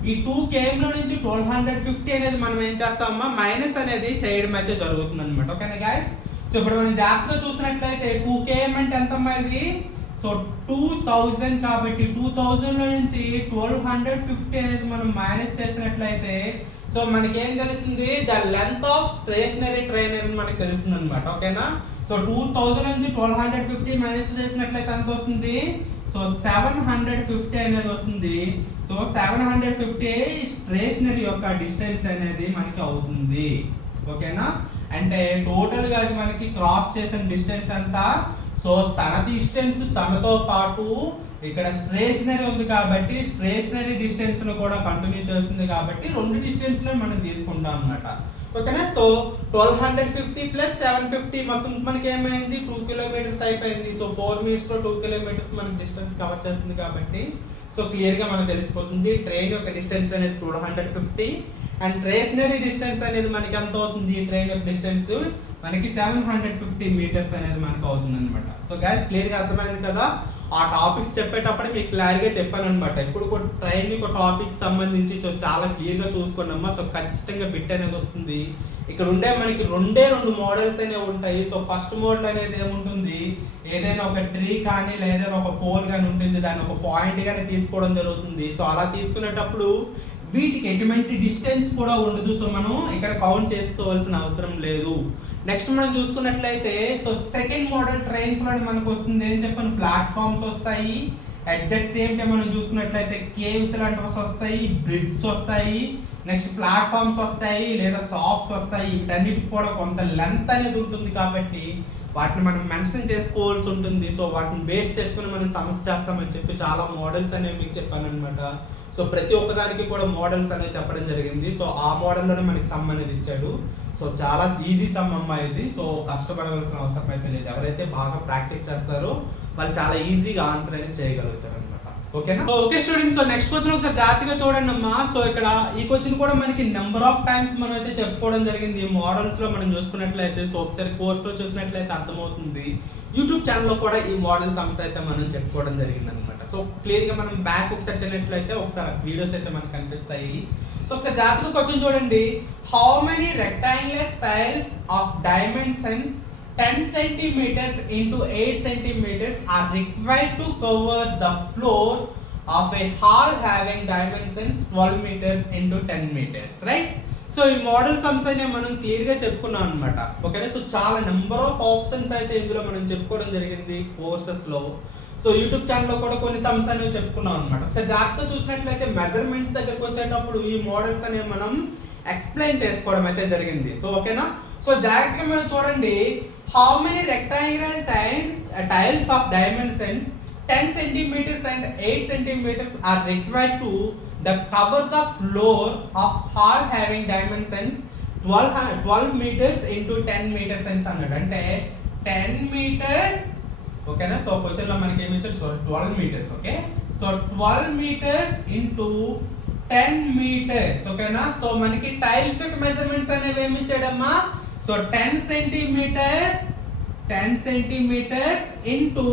ఈ 2 km లో నుంచి 1250 అనేది మనం ఏం చేస్తామమ్మా మైనస్ అనేది చేయడం అయితే జరుగుతుంది అనమాట. ఓకేనా గైస్. సో ఇప్పుడు మనం జాగ్రత్తగా చూసినట్లయితే 2 km అంటే ఎంతమ్మా ఇది, సో 2000 కాబట్టి 2000 లో నుంచి 1250 అనేది మనం మైనస్ చేసినట్లయితే సో మనకి ఏం తెలుస్తుంది, the length of stationary train అనేది మనకి తెలుస్తుంది అనమాట. ఓకేనా. సో 2000 నుంచి 1250 మైనస్ చేసినట్లయితే ఎంత వస్తుంది, సో 750 అనేది వస్తుంది. సో 750 స్టేషనరీ యొక్క డిస్టెన్స్ అనేది మనకి అవుతుంది. ఓకేనా. అంటే టోటల్ గా అది మనకి క్రాస్ చేసిన డిస్టెన్స్ అంతా, సో తన డిస్టెన్స్ తనతో పాటు ఇక్కడ స్టేషనరీ ఉంది కాబట్టి స్టేషనరీ డిస్టెన్స్ ను కూడా కంటిన్యూ చేస్తుంది కాబట్టి రెండు డిస్టెన్స్ ను మనం తీసుకుంటాం అన్నమాట. ఓకేనా. సో 1250 ప్లస్ 750 మొత్తం మనకి ఏమైంది 2 కిలోమీటర్స్ అయిపోయింది. సో 4 మినిట్స్ లో 2 కిలోమీటర్స్ మనకి డిస్టెన్స్ కవర్ చేస్తుంది కాబట్టి సో క్లియర్ గా మనకు తెలిసిపోతుంది ట్రైన్ యొక్క డిస్టెన్స్ అనేది 250 అండ్ స్టేషనరీ డిస్టెన్స్ అనేది మనకి ఎంత అవుతుంది, ట్రైన్ యొక్క డిస్టెన్స్ మనకి 750 మీటర్స్ అనేది మనకు అవుతుంది అనమాట. సో గైస్ క్లియర్ గా అర్థమైంది కదా. ఆ టాపిక్స్ చెప్పేటప్పుడే మీకు క్లియర్గా చెప్పాను అనమాట. ఇప్పుడు కూడా ట్రైన్ ఒక టాపిక్ సంబంధించి సో చాలా క్లియర్గా చూసుకోండి అమ్మా. సో ఖచ్చితంగా బిట్ అనేది వస్తుంది. ఇక్కడ ఉండే మనకి రెండు మోడల్స్ అనేవి ఉంటాయి. సో ఫస్ట్ మోడల్ అనేది ఏముంటుంది, ఏదైనా ఒక ట్రీ కానీ లేదా ఒక పోల్ కానీ ఉంటుంది, దాన్ని ఒక పాయింట్ గానే తీసుకోవడం జరుగుతుంది. సో అలా తీసుకునేటప్పుడు వీటికి ఎటువంటి డిస్టెన్స్ కూడా ఉండదు. సో మనం ఇక్కడ కౌంట్ చేసుకోవాల్సిన అవసరం లేదు. నెక్స్ట్ మనం చూసుకున్నట్లయితే సో సెకండ్ మోడల్ ట్రైన్స్ లో మనకు వస్తుంది ఏం చెప్పాను, ప్లాట్ఫామ్స్ వస్తాయి. అట్ దట్ సేమ్ టైం మనం చూసుకున్నట్లయితే కేవ్స్ లాంటివి వస్తాయి, బ్రిడ్జ్ వస్తాయి, నెక్స్ట్ ప్లాట్ఫామ్స్ వస్తాయి లేదా షాప్స్ వస్తాయి. వీటన్నిటికి కూడా కొంత లెంత్ అనేది ఉంటుంది కాబట్టి వాటిని మనం మెన్షన్ చేసుకోవాల్సి ఉంటుంది. సో వాటిని బేస్ చేసుకుని మనం సమస్య చేస్తామని చెప్పి చాలా మోడల్స్ అనేవి మీకు చెప్పాను అనమాట. సో ప్రతి ఒక్కదానికి కూడా మోడల్స్ అనేవి చెప్పడం జరిగింది. సో ఆ మోడల్లోనే మనకి సమ్ అనేది ఇచ్చాడు. సో చాలా ఈజీ సమ్ అమ్మా ఇది. సో కష్టపడవలసిన అవసరం అయితే లేదు. ఎవరైతే బాగా ప్రాక్టీస్ చేస్తారో వాళ్ళు చాలా ఈజీగా ఆన్సర్ అనేది చేయగలుగుతారు అనమాట. ఓకేనా. So okay students, so next question ఒకసారి జాగ్రత్తగా చూడండి అమ్మా. సో ఇక్కడ ఈ క్వశ్చన్ కూడా మనకి నెంబర్ ఆఫ్ టైమ్స్ మనం అయితే చెప్పుకోవడం జరిగింది. మోడల్స్ లో మనం చూసుకున్నట్లయితే సో ఒకసారి కోర్స్ లో చూసినట్లయితే అర్థమవుతుంది. యూట్యూబ్ ఛానల్లో కూడా ఈ మోడల్ సమ్స్ అయితే మనం చెప్పుకోవడం జరిగింది అనమాట. సో క్లియర్ గా మనం బ్యాక్ ఒకసారి చదివినట్లయితే ఒకసారి వీడియోస్ అయితే మనకు కనిపిస్తాయి. సో ఒకసారి జాగ్రత్తగా క్వశ్చన్ చూడండి. How many rectangular tiles of dimensions 10 centimeters into 8 centimeters are required to cover the floor of a hall having dimensions 12 meters into 10 meters, right? So ఈ మోడల్ సమ్స్ అనే మనం క్లియర్ గా చెప్పుకున్నాం అనమాట. ఓకేనా. సో చాలా నెంబర్ ఆఫ్ ఆప్షన్స్ అయితే ఇందులో మనం చెప్పుకోవడం జరిగింది కోర్సెస్ లో. సో యూట్యూబ్ ఛానల్లో కూడా కొన్ని సమ్స్ అనేవి చెప్పుకున్నాం అనమాట. ఒకసారి జాగ్రత్తగా చూసినట్లయితే మెజర్మెంట్స్ దగ్గరకు వచ్చేటప్పుడు ఈ మోడల్స్ అనేవి మనం ఎక్స్ప్లెయిన్ చేసుకోవడం అయితే జరిగింది. సో ఓకేనా. సో జాగ్రత్తగా మనం చూడండి. How many rectangular tiles of dimensions 10 centimeters and 8 centimeters are required to cover the floor of hall having dimensions 12 meters into 10 meters అన్నాడు. అంటే 10 meters. ఓకేనా. సో క్వశ్చన్ లో మనకి ఏమి ఇచ్చారు, so 12 meters. Okay. So 12 meters into 10 meters. ఓకేనా. So మనకి tiles యొక్క మెజర్మెంట్స్ అనేవి ఏమి ఇచ్చాడమ్మా, సో 10 centimeters into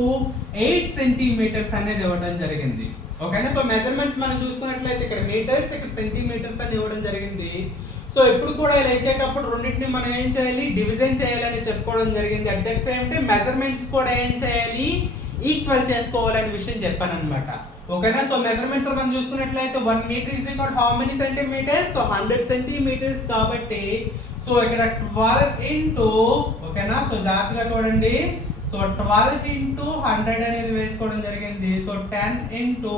8 centimeters అనేది ఇవ్వడం జరిగింది. ఓకేనా. సో మెజర్మెంట్స్ మనం చూసుకున్నట్లయితే ఇక్కడ మీటర్స్, ఇక్కడ సెంటీమీటర్స్ అని ఇవ్వడం జరిగింది. సో ఇప్పుడు కూడా ఇలా ఇచ్చేటప్పుడు రెండింటిని మనం ఏం చేయాలి, డివిజన్ చేయాలని చెప్పుకోవడం జరిగింది. At that same time measurements కూడా ఏం చేయాలి, ఈక్వల్ చేసుకోవాలనే విషయం చెప్పాను అనమాట. ఓకేనా. సో మెజర్మెంట్స్ మనం చూసుకున్నట్లయితే 1 meter is equal to how many centimeters, so 100 centimeters కాబట్టి సో ఇక్కడ 12 into, ఓకేనా. సో జాగ్రత్తగా చూడండి. సో 12 into 100 అనేది వేసుకోవడం జరిగింది. సో 10 into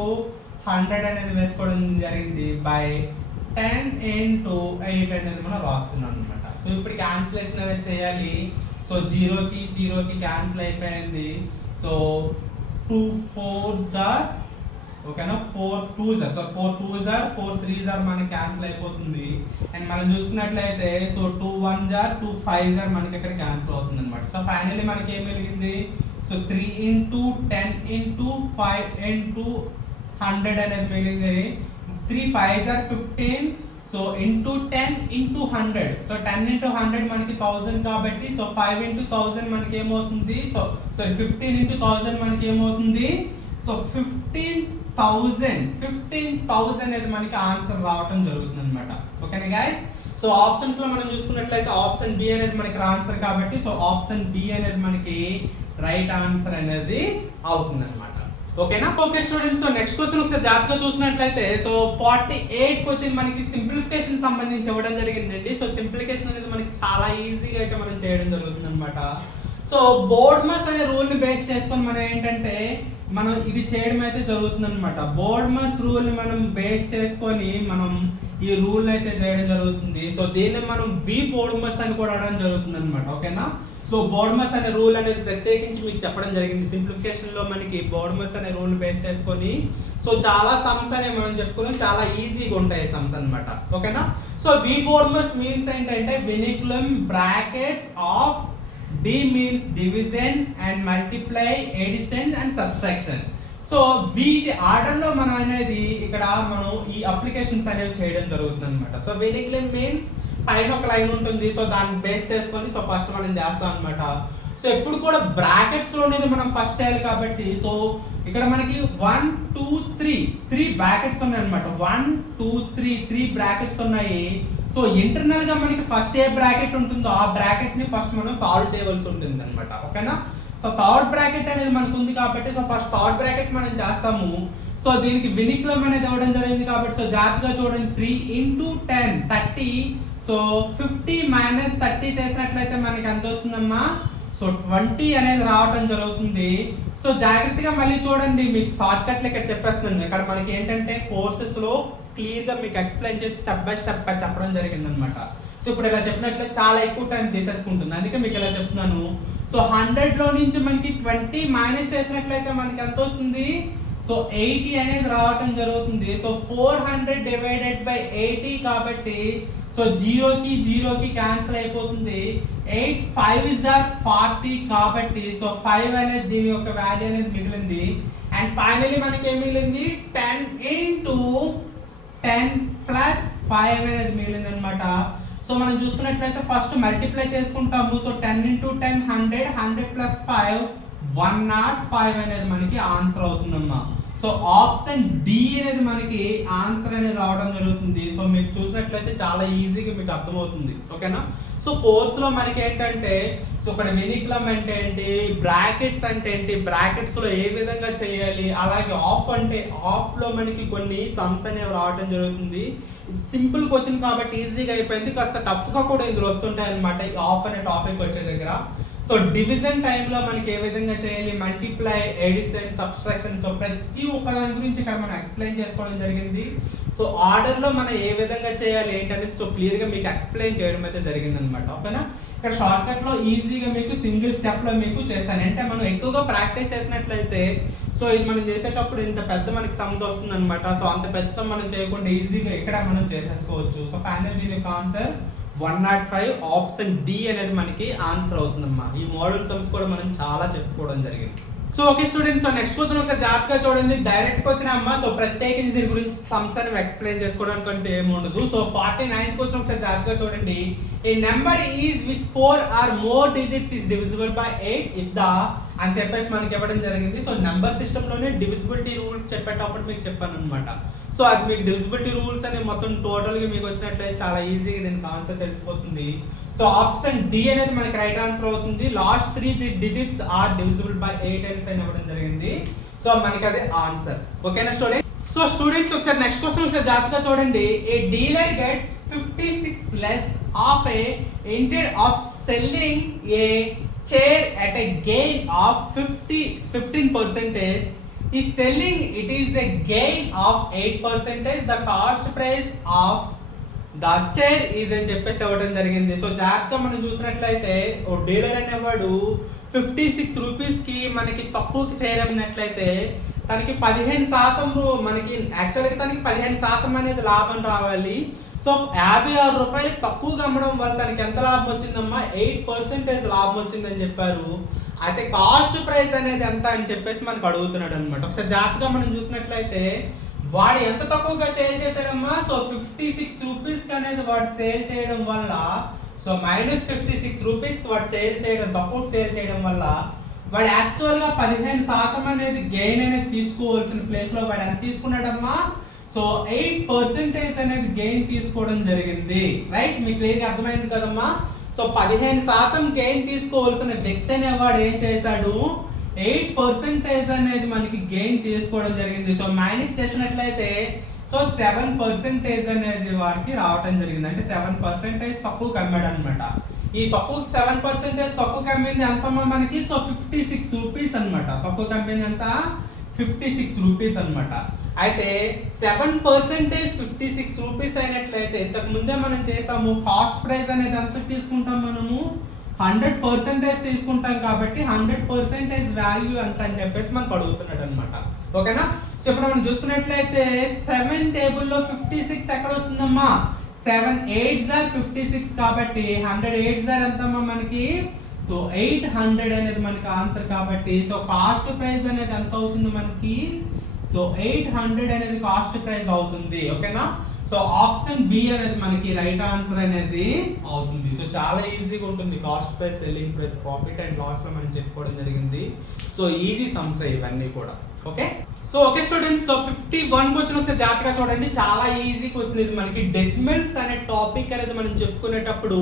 100 అనేది వేసుకోవడం జరిగింది బై 10 into 8 అనేది మనం రాసుకున్నాం అనమాట. సో ఇప్పుడు క్యాన్సిలేషన్ అనేది చేయాలి. సో 0కి క్యాన్సిల్ అయిపోయింది. సో 2 4s are, ఓకేనా, 4 2s are, so 4 2s are 4 3s are మనకి క్యాన్సిల్ అయిపోతుంది. అండ్ మనం చూసుకున్నట్లయితే so 2 1s are 2 5s are మనకి ఇక్కడ క్యాన్సిల్ అవుతుంది అనమాట. సో ఫైనల్లీ మనకి ఏం మిగిలింది, సో 3 into 10 into 5 into 100 అనేది మిగిలింది. 3 5s are 15. So into 10 into 100. So 10 into 100 మనకి 1000 కాబట్టి సో 5 ఇంటూ 1000 మనకి ఏమవుతుంది, సో సారీ 15 ఇంటూ 1000 మనకి ఏమవుతుంది, సో 15,000 అనేది మనకి ఆన్సర్ రావటం జరుగుతుంది అనమాట. ఓకేనా గైస్. సో ఆప్షన్స్ లో మనం చూసుకున్నట్లయితే ఆప్షన్ బి అనేది మనకి ఆన్సర్ కాబట్టి సో ఆప్షన్ బి అనేది మనకి రైట్ ఆన్సర్ అనేది అవుతుంది అనమాట. ఓకేనా. Okay students, so next question ఒకసారి జాగ్రత్తగా చూసినట్లయితే సో 48 క్వశ్చన్ మనకి సింప్లిఫికేషన్ సంబంధించి ఇవ్వడం జరిగిందండి. సో సింప్లిఫికేషన్ అనేది మనకి చాలా ఈజీగా అయితే మనం చేయడం జరుగుతుంది అనమాట. సో బోర్డ్మస్ అనే రూల్ ని బేస్ చేసుకొని మనం ఏంటంటే మనం ఇది చేయడం అయితే జరుగుతుంది అనమాట. బోర్డ్మస్ రూల్ ని మనం బేస్ చేసుకొని మనం ఈ రూల్ అయితే చేయడం జరుగుతుంది. సో దీన్ని మనం వి బోర్డ్మస్ అని కూడా అనడం జరుగుతుంది అనమాట. ఓకేనా. సో బోర్డ్మస్ అనే రూల్ అనేది ప్రత్యేకించి మీకు చెప్పడం జరిగింది. సింప్లిఫికేషన్ లో మనకి బోర్డ్మస్ అనే రూల్ ని బేస్ చేసుకొని సో చాలా సమ్స్ అనేవి మనం చెప్పుకున్నాం, చాలా ఈజీగా ఉంటాయి సమ్స్ అన్నమాట. ఓకేనా. సో వి బోర్డ్మస్ మీన్స్ ఏంటంటే vinculum brackets of D means division and multiply, addition and subtraction. So వీటి ఆర్డర్ లో మనం అనేది ఇక్కడ మనం ఈ అప్లికేషన్స్ అనేవి చేయడం జరుగుతుంది అనమాట. సో వినికులం మీన్స్ పైన ఒక లైన్ ఉంటుంది, సో దాన్ని బేస్ చేసుకొని సో ఫస్ట్ మనం చేస్తాం అనమాట. సో ఎప్పుడు కూడా బ్రాకెట్స్ లో అనేది మనం ఫస్ట్ చేయాలి కాబట్టి సో ఇక్కడ మనకి 1 2 3 బ్రాకెట్స్ ఉన్నాయి అనమాట. 1 2 3 బ్రాకెట్స్ ఉన్నాయి. సో ఇంటర్నల్ గా మనకి ఫస్ట్ ఏ బ్రాకెట్ ఉంటుందో ఆ బ్రాకెట్ ని ఫస్ట్ మనం సాల్వ్ చేయవలసి ఉంటుంది అనమాట. ఓకేనా. సో థర్డ్ బ్రాకెట్ అనేది మనకు ఉంది కాబట్టి సో ఫస్ట్ థర్డ్ బ్రాకెట్ మనం చేస్తాము. సో దీనికి వినికులం అనేది ఇవ్వడం జరిగింది కాబట్టి సో జాగ్రత్తగా చూడండి. 3 ఇంటూ 10 30. సో 50 మైనస్ 30 చేసినట్లయితే మనకి ఎంత వస్తుందమ్మా, సో 20 అనేది రావడం జరుగుతుంది. సో జాగ్రత్తగా మళ్ళీ చూడండి, మీకు షార్ట్ కట్లు ఇక్కడ చెప్పేస్తున్నాను. ఇక్కడ మనకి ఏంటంటే కోర్సెస్ లో క్లియర్ గా మీకు ఎక్స్ప్లెయిన్ చేసి స్టెప్ బై స్టెప్ చెప్పడం జరిగింది అనమాట. సో ఇప్పుడు ఇలా చెప్పినట్లయితే చాలా ఎక్కువ టైం తీసేసుకుంటుంది, అందుకే మీకు ఇలా చెప్తున్నాను. సో 100 లో నుంచి మనకి 20 మైనస్ చేసినట్లయితే మనకి ఎంత వస్తుంది, సో 80 అనేది రావడం జరుగుతుంది. సో 400 డివైడెడ్ బై 80 కాబట్టి సో జీరోకి క్యాన్సిల్ అయిపోతుంది. 8 5 is 40 కాబట్టి సో 5 అనేది దీని యొక్క వాల్యూ అనేది మిగిలింది. అండ్ ఫైనలీ మనకి ఏం మిగిలింది, 10 ఇంటూ 10 ప్లస్ 5 అనేది మిగిలింది అనమాట. సో మనం చూసుకున్నట్లయితే ఫస్ట్ మల్టిప్లై చేసుకుంటాము. సో 10 ఇంటూ 10 100 ప్లస్ 5 105 అనేది మనకి ఆన్సర్ అవుతుందమ్మా. సో ఆప్షన్ డి అనేది మనకి ఆన్సర్ అనేది రావడం జరుగుతుంది. సో మీకు చూసినట్లయితే చాలా ఈజీగా మీకు అర్థమవుతుంది. ఓకేనా. సో కోర్సులో మనకి ఏంటంటే సో ఇక్కడ వినికులం అంటే ఏంటి, బ్రాకెట్స్ అంటే ఏంటి, బ్రాకెట్స్ లో ఏ విధంగా చేయాలి, అలాగే ఆఫ్ అంటే ఆఫ్ లో మనకి కొన్ని సమ్స్ అనేవి రావడం జరుగుతుంది. సింపుల్ క్వశ్చన్ కాబట్టి ఈజీగా అయిపోయింది, కాస్త టఫ్ గా కూడా ఇందులో వస్తుంటాయి అనమాట ఈ ఆఫ్ అనే టాపిక్ వచ్చే దగ్గర. సో డివిజన్ టైంలో మనకి ఏ విధంగా చేయాలి, మల్టిప్లై, ఎడిషన్, సబ్ట్రాక్షన్, సో ప్రతి ఒక్క దాని గురించి ఇక్కడ మనం ఎక్స్ప్లెయిన్ చేసుకోవడం జరిగింది. సో ఆర్డర్ లో మనం ఏ విధంగా చేయాలి ఏంటనేది సో క్లియర్ గా మీకు ఎక్స్ప్లెయిన్ చేయడం అయితే జరిగింది అనమాట. ఓకేనా. ఇక్కడ షార్ట్ కట్ లో ఈజీగా మీకు సింగిల్ స్టెప్ లో మీకు చేశాను. అంటే మనం ఎక్కువగా ప్రాక్టీస్ చేసినట్లయితే సో ఇది మనం చేసేటప్పుడు ఇంత పెద్ద మనకి సమ్ వస్తుంది అనమాట. సో అంత పెద్ద సమ్ మనం చేయకుండా ఈజీగా ఇక్కడ మనం చేసేసుకోవచ్చు. సో ఫైనల్ దీని యొక్క ఆన్సర్ 105 ఆప్షన్ డి అనేది మనకి ఆన్సర్ అవుతుందమ్మా. ఈ మోడల్ సమ్స్ కూడా మనం చాలా చెప్పుకోవడం జరిగింది. So okay students, so next question ఒకసారి జాగ్రత్తగా చూడండి. డైరెక్ట్ క్వశ్చన్ అమ్మా. సో ప్రత్యేకించి దీని గురించి సమ్స్ అనేవి ఎక్స్ప్లెయిన్ చేసుకోవడానికి అంటే ఏమి ఉండదు. సో 49th క్వశ్చన్ ఒకసారి జాగ్రత్తగా చూడండి. A number is which 4 or more digits is divisible by 8 if the అని చెప్పేసి మనకి ఇవ్వడం జరిగింది. సో నెంబర్ సిస్టమ్ లోనే డివిజిబిలిటీ రూల్స్ చెప్పేటప్పుడు మీకు చెప్పాను అనమాట. సో అది మీకు డివిజిబిలిటీ రూల్స్ అని మొత్తం టోటల్ గా మీకు వచ్చినట్లయితే చాలా ఈజీగా దీనికి ఆన్సర్ తెలిసిపోతుంది. సో ఆప్షన్ డి అనేది మనకి రైట్ ఆన్సర్ అవుతుంది. Last 3 digits are divisible by 8 అని ఇవ్వడం జరిగింది. సో మనకి అదే ఆన్సర్. ఓకేనా స్టూడెంట్. సో స్టూడెంట్స్ ఒకసారి నెక్స్ట్ క్వశ్చన్ ఒకసారి జాగ్రత్తగా చూడండి. A dealer gets 56 less of a intend of selling a chair at a gain of 15%. Is selling it is a gain of 8%. The cost price of the chair is అని చెప్పేసి ఇవ్వడం జరిగింది. So జాగ్రత్తగా మనం చూసినట్లయితే ఓ డీలర్ అనేవాడు 56 రూపీస్కి మనకి తక్కువకి చేరమినట్లయితే తనకి 15% మనకి యాక్చువల్గా తనకి 15% అనేది లాభం రావాలి. సో 56 రూపాయలకి తక్కువగా అమ్మడం వల్ల తనకి ఎంత లాభం వచ్చిందమ్మా, 8% లాభం వచ్చిందని చెప్పారు. అయితే కాస్ట్ ప్రైస్ అనేది ఎంత అని చెప్పేసి మనకు అడుగుతున్నాడు అనమాట. ఒకసారి జాగ్రత్తగా మనం చూసినట్లయితే వాడు ఎంత తక్కువగా సేల్ చేసాడమ్మా, సో 56 రూపీస్ అనేది వాడు సేల్ చేయడం వల్ల, సో -56 రూపీస్ వాడు సేల్ చేయడం, తక్కువ సేల్ చేయడం వల్ల వాడు యాక్చువల్ గా 15% అనేది గెయిన్ అనేది తీసుకోవాల్సిన ప్లేస్ లో వాడు ఎంత తీసుకున్నాడమ్మా, సో 8% అనేది గెయిన్ తీసుకోవడం జరిగింది. రైట్, మీకు క్లియర్ గా అర్థమైంది కదమ్మా. సో 15% గెయిన్ తీసుకోవాల్సిన వ్యక్తి అనేవాడు ఏం చేశాడు, 8% అనేది మనకి గెయిన్ తీసుకోవడం జరిగింది. సో మైనస్ చేసినట్లయితే సో 7% అనేది వారికి రావటం జరిగింది. అంటే 7% తక్కువ కమ్మాడు అనమాట. ఈ తక్కువ 7% తక్కువ కమ్మింది ఎంతమ్మా మనకి, సో 56 రూపీస్ అనమాట. తక్కువ కమ్మింది ఎంత, 56 రూపీస్ అనమాట. అయితే 7% 56 రూపీస్ అయినట్లయితే ఇంతకు ముందే మనం చేసాము, కాస్ట్ ప్రైస్ అనేది ఎంత తీసుకుంటాం మనము, 100% తీసుకుంటాం. కాబట్టి 100% వాల్యూ ఎంత అని చెప్పేసి మనకు అడుగుతున్నాడు అనమాట. ఓకేనా. సో ఇప్పుడు మనం చూసుకున్నట్లయితే 7 టేబుల్లో 56 ఎక్కడ వస్తుందమ్మా, 7 8s are 56 కాబట్టి 100 8s are ఎంతమ్మా మనకి, సో 800 అనేది మనకి ఆన్సర్. కాబట్టి సో కాస్ట్ ప్రైస్ అనేది ఎంత అవుతుంది మనకి, సో 800 అనేది కాస్ట్ ప్రైస్ అవుతుంది. ఓకేనా. సో ఆప్షన్ బి అనేది మనకి రైట్ ఆన్సర్ అనేది అవుతుంది. సో చాలా ఈజీగా ఉంటుంది. Cost price, selling price, profit and loss లో మనం చెప్పుకోవడం జరిగింది. సో ఈజీ సమ్స్ ఇవన్నీ కూడా. Okay. So okay students, so 51 question ఒకసారి జాగ్రత్తగా చూడండి. చాలా ఈజీ క్వశ్చన్ ఇది. మనకి డెసిమల్స్ అనే టాపిక్ అనేది మనం చెప్పుకునేటప్పుడు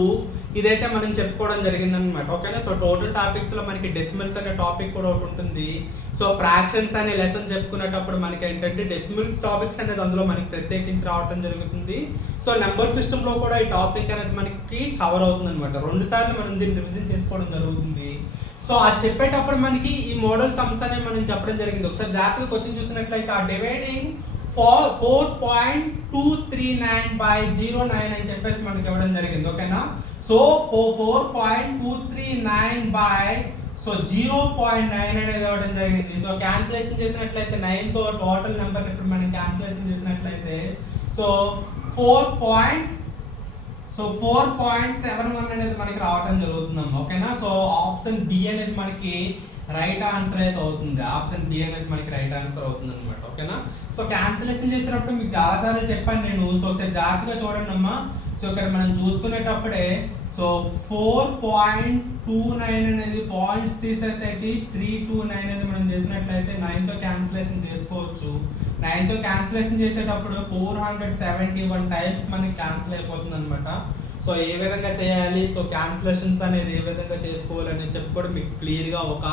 ఇదైతే మనం చెప్పుకోవడం జరిగింది అనమాట. ఓకేనా. సో టోటల్ టాపిక్స్ లో మనకి డెసిమల్స్ అనే టాపిక్ కూడా ఒకటి ఉంటుంది. సో ఫ్రాక్షన్స్ అనే లెసన్ చెప్పుకునేటప్పుడు మనకి ఏంటంటే డెసిమల్స్ టాపిక్స్ అనేది అందులో మనకి ప్రత్యేకించి రావడం జరుగుతుంది. సో నెంబర్ సిస్టమ్ లో కూడా ఈ టాపిక్ అనేది మనకి కవర్ అవుతుంది అనమాట. 2 సార్లు మనం దీన్ని రివిజన్ చేసుకోవడం జరుగుతుంది. సో అది చెప్పేటప్పుడు మనకి ఈ మోడల్ సమ్స్ అనేవి మనం చెప్పడం జరిగింది. ఒకసారి జాగ్రత్తగా క్వశ్చన్ చూసినట్లయితే ఆ డివైడింగ్ 4.239/09 అని చెప్పేసి మనకి ఇవ్వడం జరిగింది. ఓకేనా. సో 4.239/0.9 అనేది ఇవ్వడం జరిగింది. సో క్యాన్సిలేషన్ చేసినట్లయితే 9 తో టోటల్ నెంబర్ ఇప్పుడు మనం క్యాన్సిలేషన్ చేసినట్లయితే సో 4.71 అనేది మనకి రావడం జరుగుతుందమ్మా. ఓకేనా. సో ఆప్షన్ డి అనేది మనకి రైట్ ఆన్సర్ అయితే అవుతుంది. ఆప్షన్ డి అనేది మనకి రైట్ ఆన్సర్ అవుతుంది అనమాట. ఓకేనా. సో క్యాన్సిలేషన్ చేసినప్పుడు మీకు చాలాసార్లు చెప్పాను నేను. సో ఒకసారి జాగ్రత్తగా చూడండి అమ్మా. సో ఇక్కడ మనం చూసుకునేటప్పుడే సో 4.29 అనేది పాయింట్స్ తీసేసేటి 329 అనేది మనం చేసినట్లయితే 9 తో క్యాన్సిలేషన్ చేసుకోవచ్చు. 9 తో క్యాన్సిలేషన్ చేసేటప్పుడు 471 టైమ్స్ మనకి క్యాన్సిల్ అయిపోతుంది అనమాట. సో ఏ విధంగా చేయాలి, సో క్యాన్సిలేషన్స్ అనేది ఏ విధంగా చేసుకోవాలని చెప్పి కూడా మీకు క్లియర్గా ఒక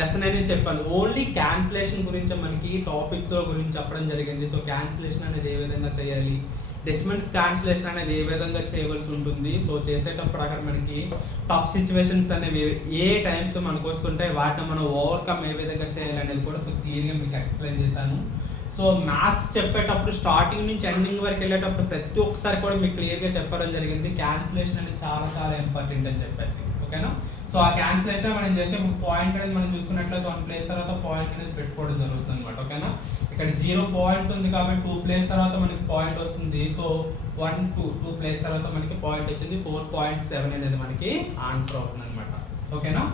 లెసన్ అనేది చెప్పాను. ఓన్లీ క్యాన్సిలేషన్ గురించి మనకి టాపిక్స్ గురించి చెప్పడం జరిగింది. సో క్యాన్సిలేషన్ అనేది ఏ విధంగా చేయాలి, డెసిమల్స్ క్యాన్సిలేషన్ అనేది ఏ విధంగా చేయవలసి ఉంటుంది. సో చేసేటప్పుడు అక్కడ మనకి టఫ్ సిచ్యువేషన్స్ అనేవి ఏ టైమ్స్ మనకు వస్తుంటాయి, వాటిని మనం ఓవర్కమ్ ఏ విధంగా చేయాలి అనేది కూడా సో క్లియర్గా మీకు ఎక్స్ప్లెయిన్ చేశాను. సో మ్యాథ్స్ చెప్పేటప్పుడు స్టార్టింగ్ నుంచి ఎండింగ్ వరకు వెళ్ళేటప్పుడు ప్రతి ఒక్కసారి కూడా మీకు క్లియర్గా చెప్పడం జరిగింది. క్యాన్సిలేషన్ అనేది చాలా చాలా ఇంపార్టెంట్ అని చెప్పేసి. ఓకేనా. సో ఆ క్యాన్సిలేషన్ మనం చేసే పాయింట్ అనేది మనం చూసుకున్నట్లయితే 1 ప్లేస్ తర్వాత పాయింట్ అనేది పెట్టుకోవడం జరుగుతుంది అనమాట. ఓకేనా. ఇక్కడ 0 పాయింట్స్ ఉంది కాబట్టి 2 ప్లేస్ తర్వాత మనకి పాయింట్ వస్తుంది. సో 1 2 ప్లేస్ తర్వాత మనకి పాయింట్ వచ్చింది. 4.7 అనేది మనకి ఆన్సర్ అవుతుంది అనమాట. ఓకేనా.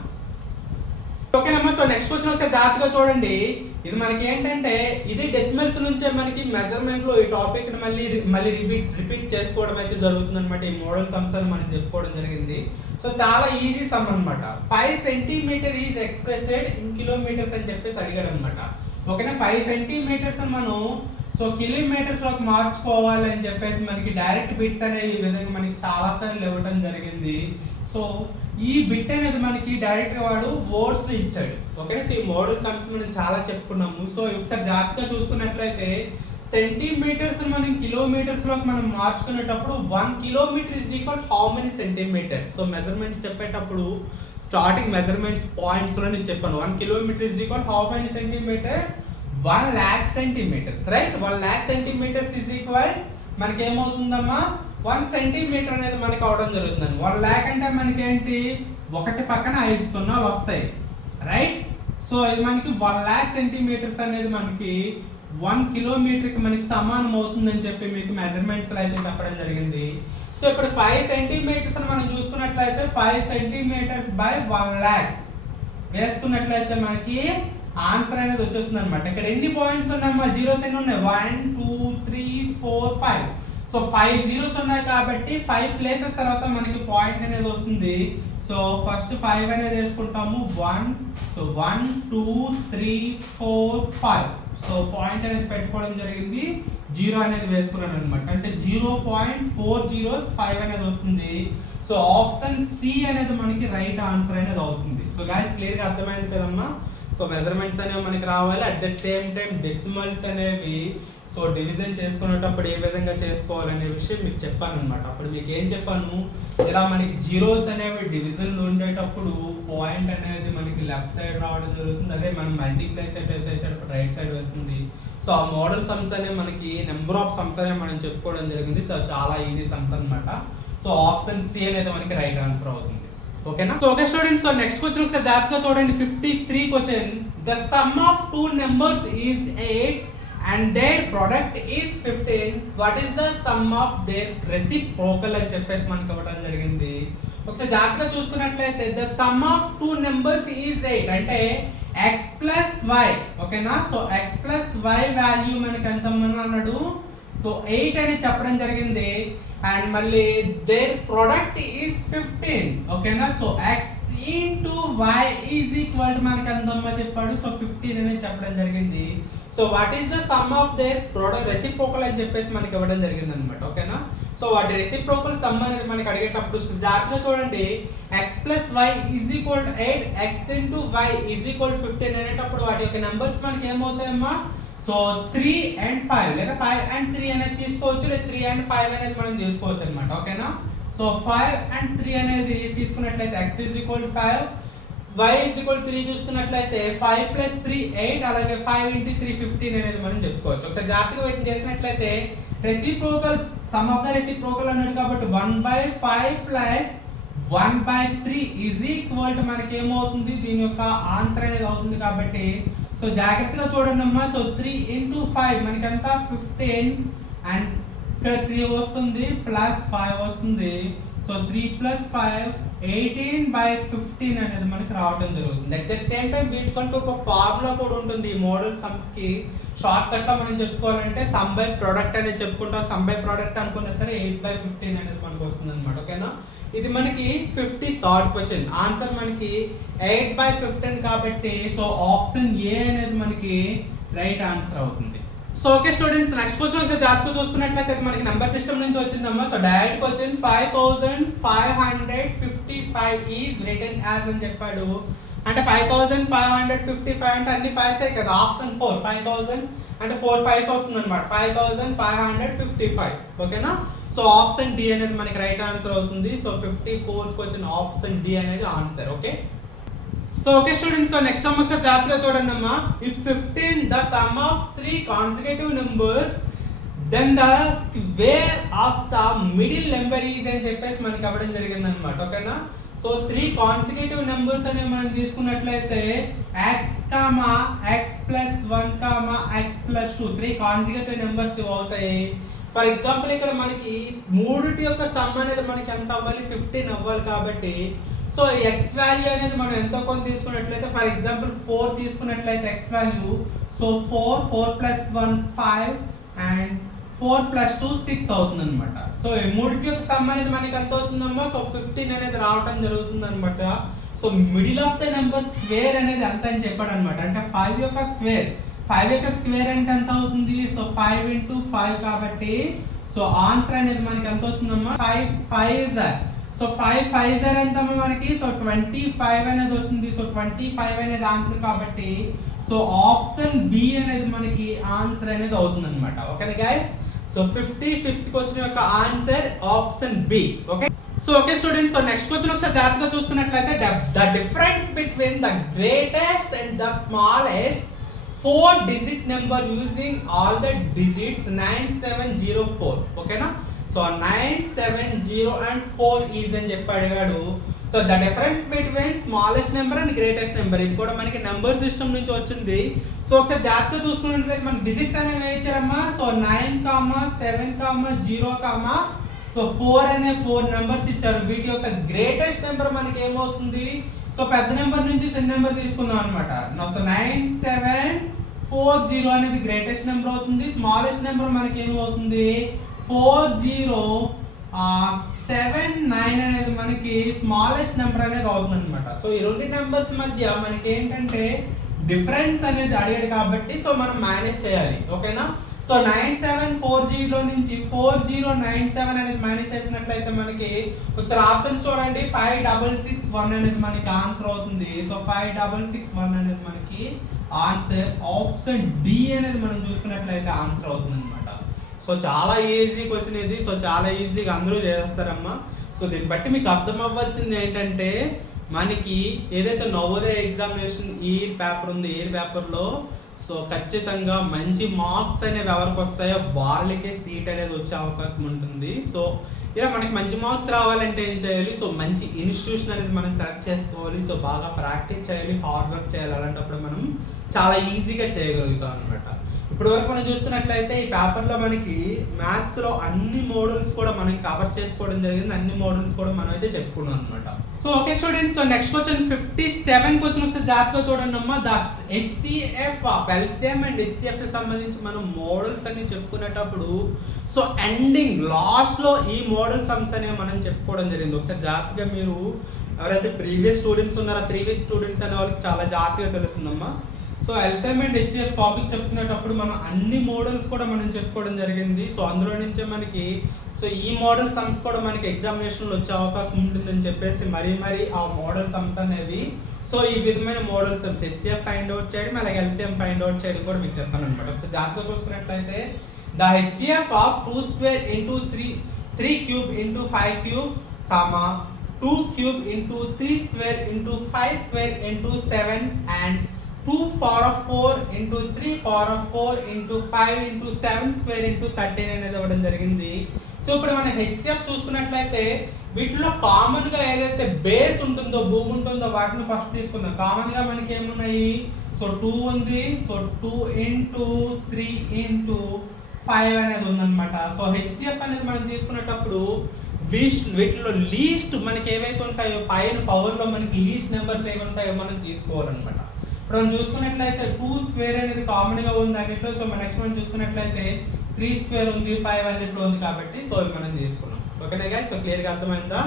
ఓకేనమ్మా. సో నెక్స్ట్ క్వశ్చన్ ఒకసారి జాగ్రత్తగా చూడండి. ఇది మనకి ఏంటంటే ఇది డెసిమల్స్ నుంచే మనకి మెజర్మెంట్ లో ఈ టాపిక్ మళ్ళీ రిపీట్ చేసుకోవడం అయితే జరుగుతుంది అనమాట. ఈ మోడల్ సమ్స్ అని మనం చెప్పుకోవడం జరిగింది. సో చాలా ఈజీ సమ్ అనమాట. 5 centimetre is expressed in kilometres అని చెప్పేసి అడిగాడు అనమాట. ఓకేనా. 5 సెంటీమీటర్స్ మనం సో కిలోమీటర్స్ లోకి మార్చుకోవాలి అని చెప్పేసి మనకి డైరెక్ట్ బిట్స్ అనేవి ఈ విధంగా మనకి చాలా సార్లు ఇవ్వడం జరిగింది. సో ఈ బిట్ అనేది మనకి డైరెక్ట్ గా వాడు వర్డ్స్ ఇచ్చాడు. ఓకే. సో ఈ మోడల్ సమ్స్ మనం చాలా చెప్పుకున్నాము. సో ఒకసారి జాగ్రత్తగా చూసుకున్నట్లయితే సెంటీమీటర్స్ మనం కిలోమీటర్స్ లోకి మనం మార్చుకునేటప్పుడు 1 kilometre is equal how many centimetres. So measurements చెప్పేటప్పుడు స్టార్టింగ్ మెజర్మెంట్స్ పాయింట్స్ లో నేను చెప్పాను 1 kilometre is equal how many centimetres, 1 lakh centimetres. Right. 1 lakh centimetres is equal మనకి ఏమవుతుందమ్మా 1 సెంటీమీటర్ అనేది మనకి అవడం జరుగుతుంది. 1 lakh అంటే మనకి ఏంటి, 1 పక్కన 5 సున్నాలు వస్తాయి. రైట్. సో ఇది మనకి 1 lakh సెంటీమీటర్స్ అనేది మనకి 1 కిలోమీటర్కి మనకి సమానం అవుతుందని చెప్పి మీకు మెజర్మెంట్స్ లో అయితే చెప్పడం జరిగింది. సో ఇప్పుడు 5 సెంటీమీటర్స్ మనం చూసుకున్నట్లయితే 5 సెంటీమీటర్స్ బై 1 lakh వేసుకున్నట్లయితే మనకి ఆన్సర్ అనేది వచ్చేస్తుంది అనమాట. ఇక్కడ ఎన్ని పాయింట్స్ ఉన్నాయమ్మా, జీరోస్ ఎన్ని ఉన్నాయి, 1 2 3 4 5. సో 5 జీరోస్ ఉన్నాయి కాబట్టి 5 ప్లేసెస్ తర్వాత మనకి పాయింట్ అనేది వస్తుంది. సో ఫస్ట్ 5 అనేది వేసుకుంటాము, 1. సో 1 2 3 4 5. సో పాయింట్ అనేది పెట్టుకోవడం జరిగింది, జీరో అనేది వేసుకున్నాను అనమాట. అంటే 0.405 అనేది వస్తుంది. సో ఆప్షన్ సి అనేది మనకి రైట్ ఆన్సర్ అనేది అవుతుంది. సో గైస్ క్లియర్గా అర్థమైంది కదమ్మా. సో మెజర్మెంట్స్ అనేవి మనకి రావాలి, at the same time decimals అనేవి సో డివిజన్ చేసుకునేటప్పుడు ఏ విధంగా చేసుకోవాలనే విషయం మీకు చెప్పాను అనమాట. అప్పుడు మీకు ఏం చెప్పాను, ఇలా మనకి జీరోస్ అనేవి డివిజన్లో ఉండేటప్పుడు పాయింట్ అనేది మనకి లెఫ్ట్ సైడ్ రావడం జరుగుతుంది, అదే మనం మల్టీప్లై సైడ్ చేసేటప్పుడు రైట్ సైడ్ వెళ్తుంది. సో ఆ మోడల్ సమ్స్ అనేవి మనకి నెంబర్ ఆఫ్ సమ్స్ అనేవి మనం చెప్పుకోవడం జరిగింది. సో చాలా ఈజీ సమ్స్ అనమాట. సో ఆప్షన్ సి అనేది మనకి రైట్ ఆన్సర్ అవుతుంది. ఓకేనా. So okay students, so next question ఒకసారి జాగ్రత్తగా చూడండి. 53 question. The sum of two numbers is 8 and their product is 15. what is the sum of their reciprocal అని చెప్పేసి మనకి ఇవ్వడం జరిగింది. ఒకసారి జాగ్రత్తగా చూసుకున్నట్లయితే the sum of two numbers is 8 అంటే x ప్లస్ y. ఓకేనా. So x plus y value మనకి ఎంత అన్నాడు, సో 8 అని చెప్పడం జరిగింది. అండ్ మళ్ళీ దేర్ ప్రొడక్ట్ ఈజ్ 15. ఓకేనా. So x into y is equal to మనకి ఎంతమ్మా చెప్పాడు, సో 15 అనేది చెప్పడం జరిగింది. So what is the sum of their product reciprocal అని చెప్పేసి మనకి ఇవ్వడం జరిగింది అనమాట. ఓకేనా. సో వాటి రెసిప్రోకల్ సమ్ అనేది మనకి అడిగేటప్పుడు జాగ్రత్తగా చూడండి, x plus Y is equal to 8, x into Y is equal to 15 అనేటప్పుడు వాటి యొక్క నెంబర్స్ మనకి ఏమవుతాయమ్మా, సో 3 and 5 లేదా 5 and 3 అనేది తీసుకోవచ్చు, లేదా 3 and 5 అనేది మనం తీసుకోవచ్చు అనమాట. ఓకేనా. సో 5 and 3 అనేది తీసుకున్నట్లయితే x is equal to 5, y is equal 3 చూసుకున్నట్లయితే 5 ప్లస్ 3 8, అలాగే 5 ఇంటూ 3 15 అనేది మనం చెప్పుకోవచ్చు. ఒకసారి జాగ్రత్తగా వీటిని చేసినట్లయితే reciprocal some of the reciprocal అన్నాడు కాబట్టి 1/5 ప్లస్ 1/3 ఈజ్ ఈక్వల్ టు మనకి ఏమవుతుంది, దీని యొక్క ఆన్సర్ అనేది అవుతుంది. కాబట్టి సో జాగ్రత్తగా చూడండి అమ్మా. సో 3 ఇంటూ 5 మనకి ఎంత 15 అండ్ ఇక్కడ 3 వస్తుంది ప్లస్ 5 వస్తుంది. సో 3 ప్లస్ 5 18/15 అనేది మనకి రావడం జరుగుతుంది. అట్ ద సేమ్ టైం వీటికంటూ ఒక ఫార్ములా కూడా ఉంటుంది ఈ మోడల్ సమ్స్ కి. షార్ట్ కట్ లో మనం చెప్పుకోవాలంటే సమ్ బై ప్రొడక్ట్ అనేది చెప్పుకుంటాం. సమ్ బై ప్రొడక్ట్ అనుకున్నా సరే 8/15 అనేది మనకు వస్తుంది అనమాట. ఓకేనా. ఇది మనకి 53rd క్వశ్చన్. ఆన్సర్ మనకి 8/15 కాబట్టి సో ఆప్షన్ ఏ అనేది మనకి రైట్ ఆన్సర్ అవుతుంది. So okay students, next question వచ్చి జాగ్రత్తగా చూసుకున్నట్లయితే మనకి నెంబర్ సిస్టమ్ నుంచి వచ్చిందమ్మా. So direct question 5555 is written as అని చెప్పాడు. అంటే 5555 అంటే అన్ని 5s కదా, ఆప్షన్ 4 5000 అంటే 4 5s వస్తుంది అనమాట, 5555. ఓకేనా. సో ఆప్షన్ డి అనేది మనకి రైట్ ఆన్సర్ అవుతుంది. So 54th question option D అనేది answer. Okay. So okay students, so next సమస్య జాగ్రత్తగా చూడండి అమ్మా. If 15 the sum of 3 consecutive numbers then the square of the middle number is అని చెప్పేసి మనకి అవ్వడం జరిగింది అనమాట. ఓకేనా. సో 3 కాన్సిక్యూటివ్ నెంబర్స్ అనేవి మనం తీసుకున్నట్లయితే x, x plus 1, x plus 2 3 consecutive numbers అవుతాయి. ఫర్ ఎగ్జాంపుల్ ఇక్కడ మనకి మూడిటి యొక్క సమ్ అనేది మనకి ఎంత అవ్వాలి, 15 అవ్వాలి. కాబట్టి సో x వాల్యూ అనేది మనం ఎంతో కొంత తీసుకున్నట్లయితే ఫర్ ఎగ్జాంపుల్ 4 తీసుకున్నట్లయితే x value so 4 plus 1 5 and 4 plus 2 6 అవుతుంది అనమాట. సో ఈ మూడిటి యొక్క సమ్ అనేది మనకి ఎంత వస్తుందమ్మా, సో 15 అనేది రావడం జరుగుతుంది అనమాట. So middle of the number square అనేది ఎంత అని చెప్పాడు అనమాట. అంటే 5 యొక్క స్క్వేర్ అంటే ఎంత అవుతుంది, సో 5 ఇంటూ 5 కాబట్టి సో ఆన్సర్ అనేది మనకి ఎంత వస్తుందమ్మా, 5 సో 5 ఎంత మనకి, సో 25 అనేది వస్తుంది. సో 25 అనేది ఆన్సర్ కాబట్టి సో ఆప్షన్ బి అనేది మనకి ఆన్సర్ అనేది అవుతుంది అనమాట. Okay guys. So 55th question యొక్క answer option B. Okay. So okay students, so next question ఒకసారి జాగ్రత్తగా చూసుకున్నట్లయితే the difference between the greatest and the smallest 4-digit number using all the digits 9704. ఓకేనా. సో 970 and 4 ఈజ్ అని చెప్పి అడిగాడు. So the difference between smallest number and greatest number, ఇది కూడా మనకి నెంబర్ సిస్టమ్ నుంచి వచ్చింది. సో ఒకసారి జాగ్రత్తగా చూసుకున్నట్లయితే మనకి డిజిట్స్ అనేవి వేయించారమ్మా. సో 9, 7, 0, సో 4 అనే 4 నెంబర్స్ ఇచ్చారు. వీటి యొక్క గ్రేటెస్ట్ నెంబర్ మనకి ఏమవుతుంది, సో పెద్ద నెంబర్ నుంచి చిన్న నెంబర్ తీసుకుందాం అనమాట. సో 9740 అనేది గ్రేటెస్ట్ నెంబర్ అవుతుంది. స్మాలెస్ట్ నెంబర్ మనకి ఏమవుతుంది 4079 అనేది మనకి స్మాలెస్ట్ నెంబర్ అనేది అవుతుంది అనమాట. సో ఈ రెండు నెంబర్స్ మధ్య మనకి ఏంటంటే డిఫరెన్స్ అనేది అడిగాడు కాబట్టి సో మనం మైనస్ చేయాలి. ఓకేనా. సో 9740 నుంచి 4097 అనేది మైనస్ చేసినట్లయితే మనకి ఒకసారి ఆప్షన్స్ చూడండి. 5661 అనేది మనకి ఆన్సర్ అవుతుంది. సో 5661 అనేది మనకి ఆన్సర్. ఆప్షన్ డి అనేది మనం చూసుకున్నట్లయితే ఆన్సర్ అవుతుంది అనమాట. సో చాలా ఈజీ క్వశ్చన్ ఇది. సో చాలా ఈజీగా అందరూ చేస్తారమ్మా. సో దీన్ని బట్టి మీకు అర్థం అవ్వాల్సింది ఏంటంటే మనకి ఏదైతే నవోదయ ఎగ్జామినేషన్ ఈ పేపర్ ఉంది, ఈ పేపర్లో సో ఖచ్చితంగా మంచి మార్క్స్ అనేవి ఎవరికి వస్తాయో వాళ్ళకే సీట్ అనేది వచ్చే అవకాశం ఉంటుంది. సో ఇలా మనకి మంచి మార్క్స్ రావాలంటే ఏం చేయాలి, సో మంచి ఇన్స్టిట్యూషన్ అనేది మనం సెలెక్ట్ చేసుకోవాలి. సో బాగా ప్రాక్టీస్ చేయాలి, హార్డ్ వర్క్ చేయాలి. అలాంటప్పుడు మనం చాలా ఈజీగా చేయగలుగుతాం అనమాట. ఇప్పుడు వరకు మనం చూసుకున్నట్లయితే ఈ పేపర్లో మనకి మ్యాథ్స్లో అన్ని మోడల్స్ కూడా మనం కవర్ చేసుకోవడం జరిగింది. అన్ని మోడల్స్ కూడా మనం అయితే చెప్పుకున్నాం అనమాట. So okay students, so next question 57 question ఒకసారి జాగ్రత్తగా చూడండి అమ్మా. The HCF LCM and HCF సంబంధించి మనం మోడల్స్ అన్ని చెప్పుకునేటప్పుడు సో ఎండింగ్ లాస్ట్లో ఈ మోడల్ సమ్స్ అనేవి మనం చెప్పుకోవడం జరిగింది. ఒకసారి జాగ్రత్తగా మీరు ఎవరైతే ప్రీవియస్ స్టూడెంట్స్ ఉన్నారో ప్రీవియస్ స్టూడెంట్స్ అనే వాళ్ళకి చాలా జాగ్రత్తగా తెలుస్తుందమ్మా. So LCM and HCF topic చెప్పుకునేటప్పుడు మనం అన్ని మోడల్స్ కూడా మనం చెప్పుకోవడం జరిగింది. సో అందులో నుంచే మనకి సో ఈ మోడల్ సమ్స్ కూడా మనకి ఎగ్జామినేషన్లో వచ్చే అవకాశం ఉంటుందని చెప్పేసి మరీ ఆ మోడల్ సమ్స్ అనేవి సో ఈ విధమైన model sums HCF find out చేయడం అలాగే ఎల్సిఎం ఫైండ్ అవుట్ చేయడం కూడా మీకు చెప్పాను అనమాట. సో జాగ్రత్తగా చూసుకున్నట్లయితే the HCF of 2 square into 3 cube into 5 cube, 2 cube into 3 square into 5 square into 7 and 2 power of 4 into 3 power of 4 into 5 into 7 square into 13 అనేది ఇవ్వడం జరిగింది. సో ఇప్పుడు మనం హెచ్సిఎఫ్ చూసుకున్నట్లయితే వీటిలో కామన్ గా ఏదైతే బేస్ ఉంటుందో భూమి ఉంటుందో వాటిని ఫస్ట్ తీసుకుందాం. కామన్ గా మనకి ఏమున్నాయి, సో 2 ఉంది. సో 2 into 3 into 5 అనేది ఉందన్నమాట. సో హెచ్సిఎఫ్ అనేది మనం తీసుకునేటప్పుడు వీటిలో లీస్ట్ మనకి ఏవైతే ఉంటాయో పైన పవర్లో మనకి లీస్ట్ నెంబర్స్ ఏవి ఉంటాయో మనం తీసుకోవాలన్నమాట. ఇప్పుడు మనం చూసుకున్నట్లయితే 2 square అనేది కామన్ గా ఉంది అన్నిట్లో. సో నెక్స్ట్ మనం చూసుకున్నట్లయితే 3 square ఉంది, 5 అన్నిట్లో ఉంది కాబట్టి సో ఇవి మనం తీసుకున్నాం. ఓకేనా గైస్, సో క్లియర్గా అర్థమైందా.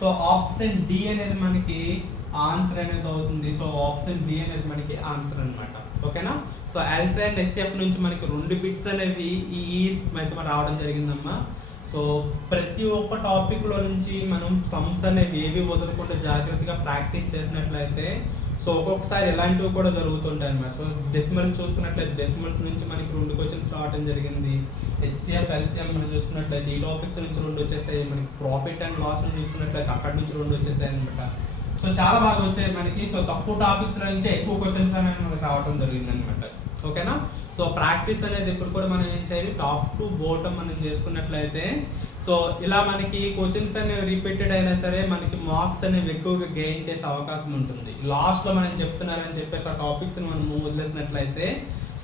సో ఆప్షన్ డి అనేది మనకి ఆన్సర్ అనేది అవుతుంది. సో ఆప్షన్ డి అనేది మనకి ఆన్సర్ అనమాట. ఓకేనా. సో ఎల్సి అండ్ హెచ్సిఎఫ్ నుంచి మనకి 2 బిట్స్ అనేవి ఈ అయితే రావడం జరిగిందమ్మా. సో ప్రతి ఒక్క టాపిక్లో నుంచి మనం సమ్స్ అనేవి ఏవి వదలకుండా జాగ్రత్తగా ప్రాక్టీస్ చేసినట్లయితే సో ఒక్కొక్కసారి ఇలాంటివి కూడా జరుగుతుంటాయి అన్నమాట. సో డెసిమల్స్ చూసుకున్నట్లయితే డెసిమల్స్ నుంచి మనకి 2 క్వశ్చన్స్ రావడం జరిగింది. హెచ్సిఎఫ్ ఎల్సిఎం మనం చూసుకున్నట్లయితే ఈ టాపిక్స్ నుంచి 2 వచ్చేసాయి. మనకి ప్రాఫిట్ అండ్ లాస్ చూసుకున్నట్లయితే అక్కడ నుంచి 2 వచ్చేసాయి అనమాట. సో చాలా బాగా వచ్చాయి మనకి. సో తక్కువ టాపిక్స్ నుంచి ఎక్కువ క్వశ్చన్స్ అనేవి మనకి రావడం జరిగింది అనమాట. ఓకేనా. సో ప్రాక్టీస్ అనేది ఇప్పుడు కూడా మనం ఏం చేయాలి, టాప్ టు బాటమ్ మనం చేసుకున్నట్లయితే సో ఇలా మనకి క్వశ్చన్స్ అనేవి రిపీటెడ్ అయినా సరే మనకి మార్క్స్ అనేవి ఎక్కువగా గెయిన్ చేసే అవకాశం ఉంటుంది. లాస్ట్లో మనం చెప్తున్నారని చెప్పేసి ఆ టాపిక్స్ని మనం వదిలేసినట్లయితే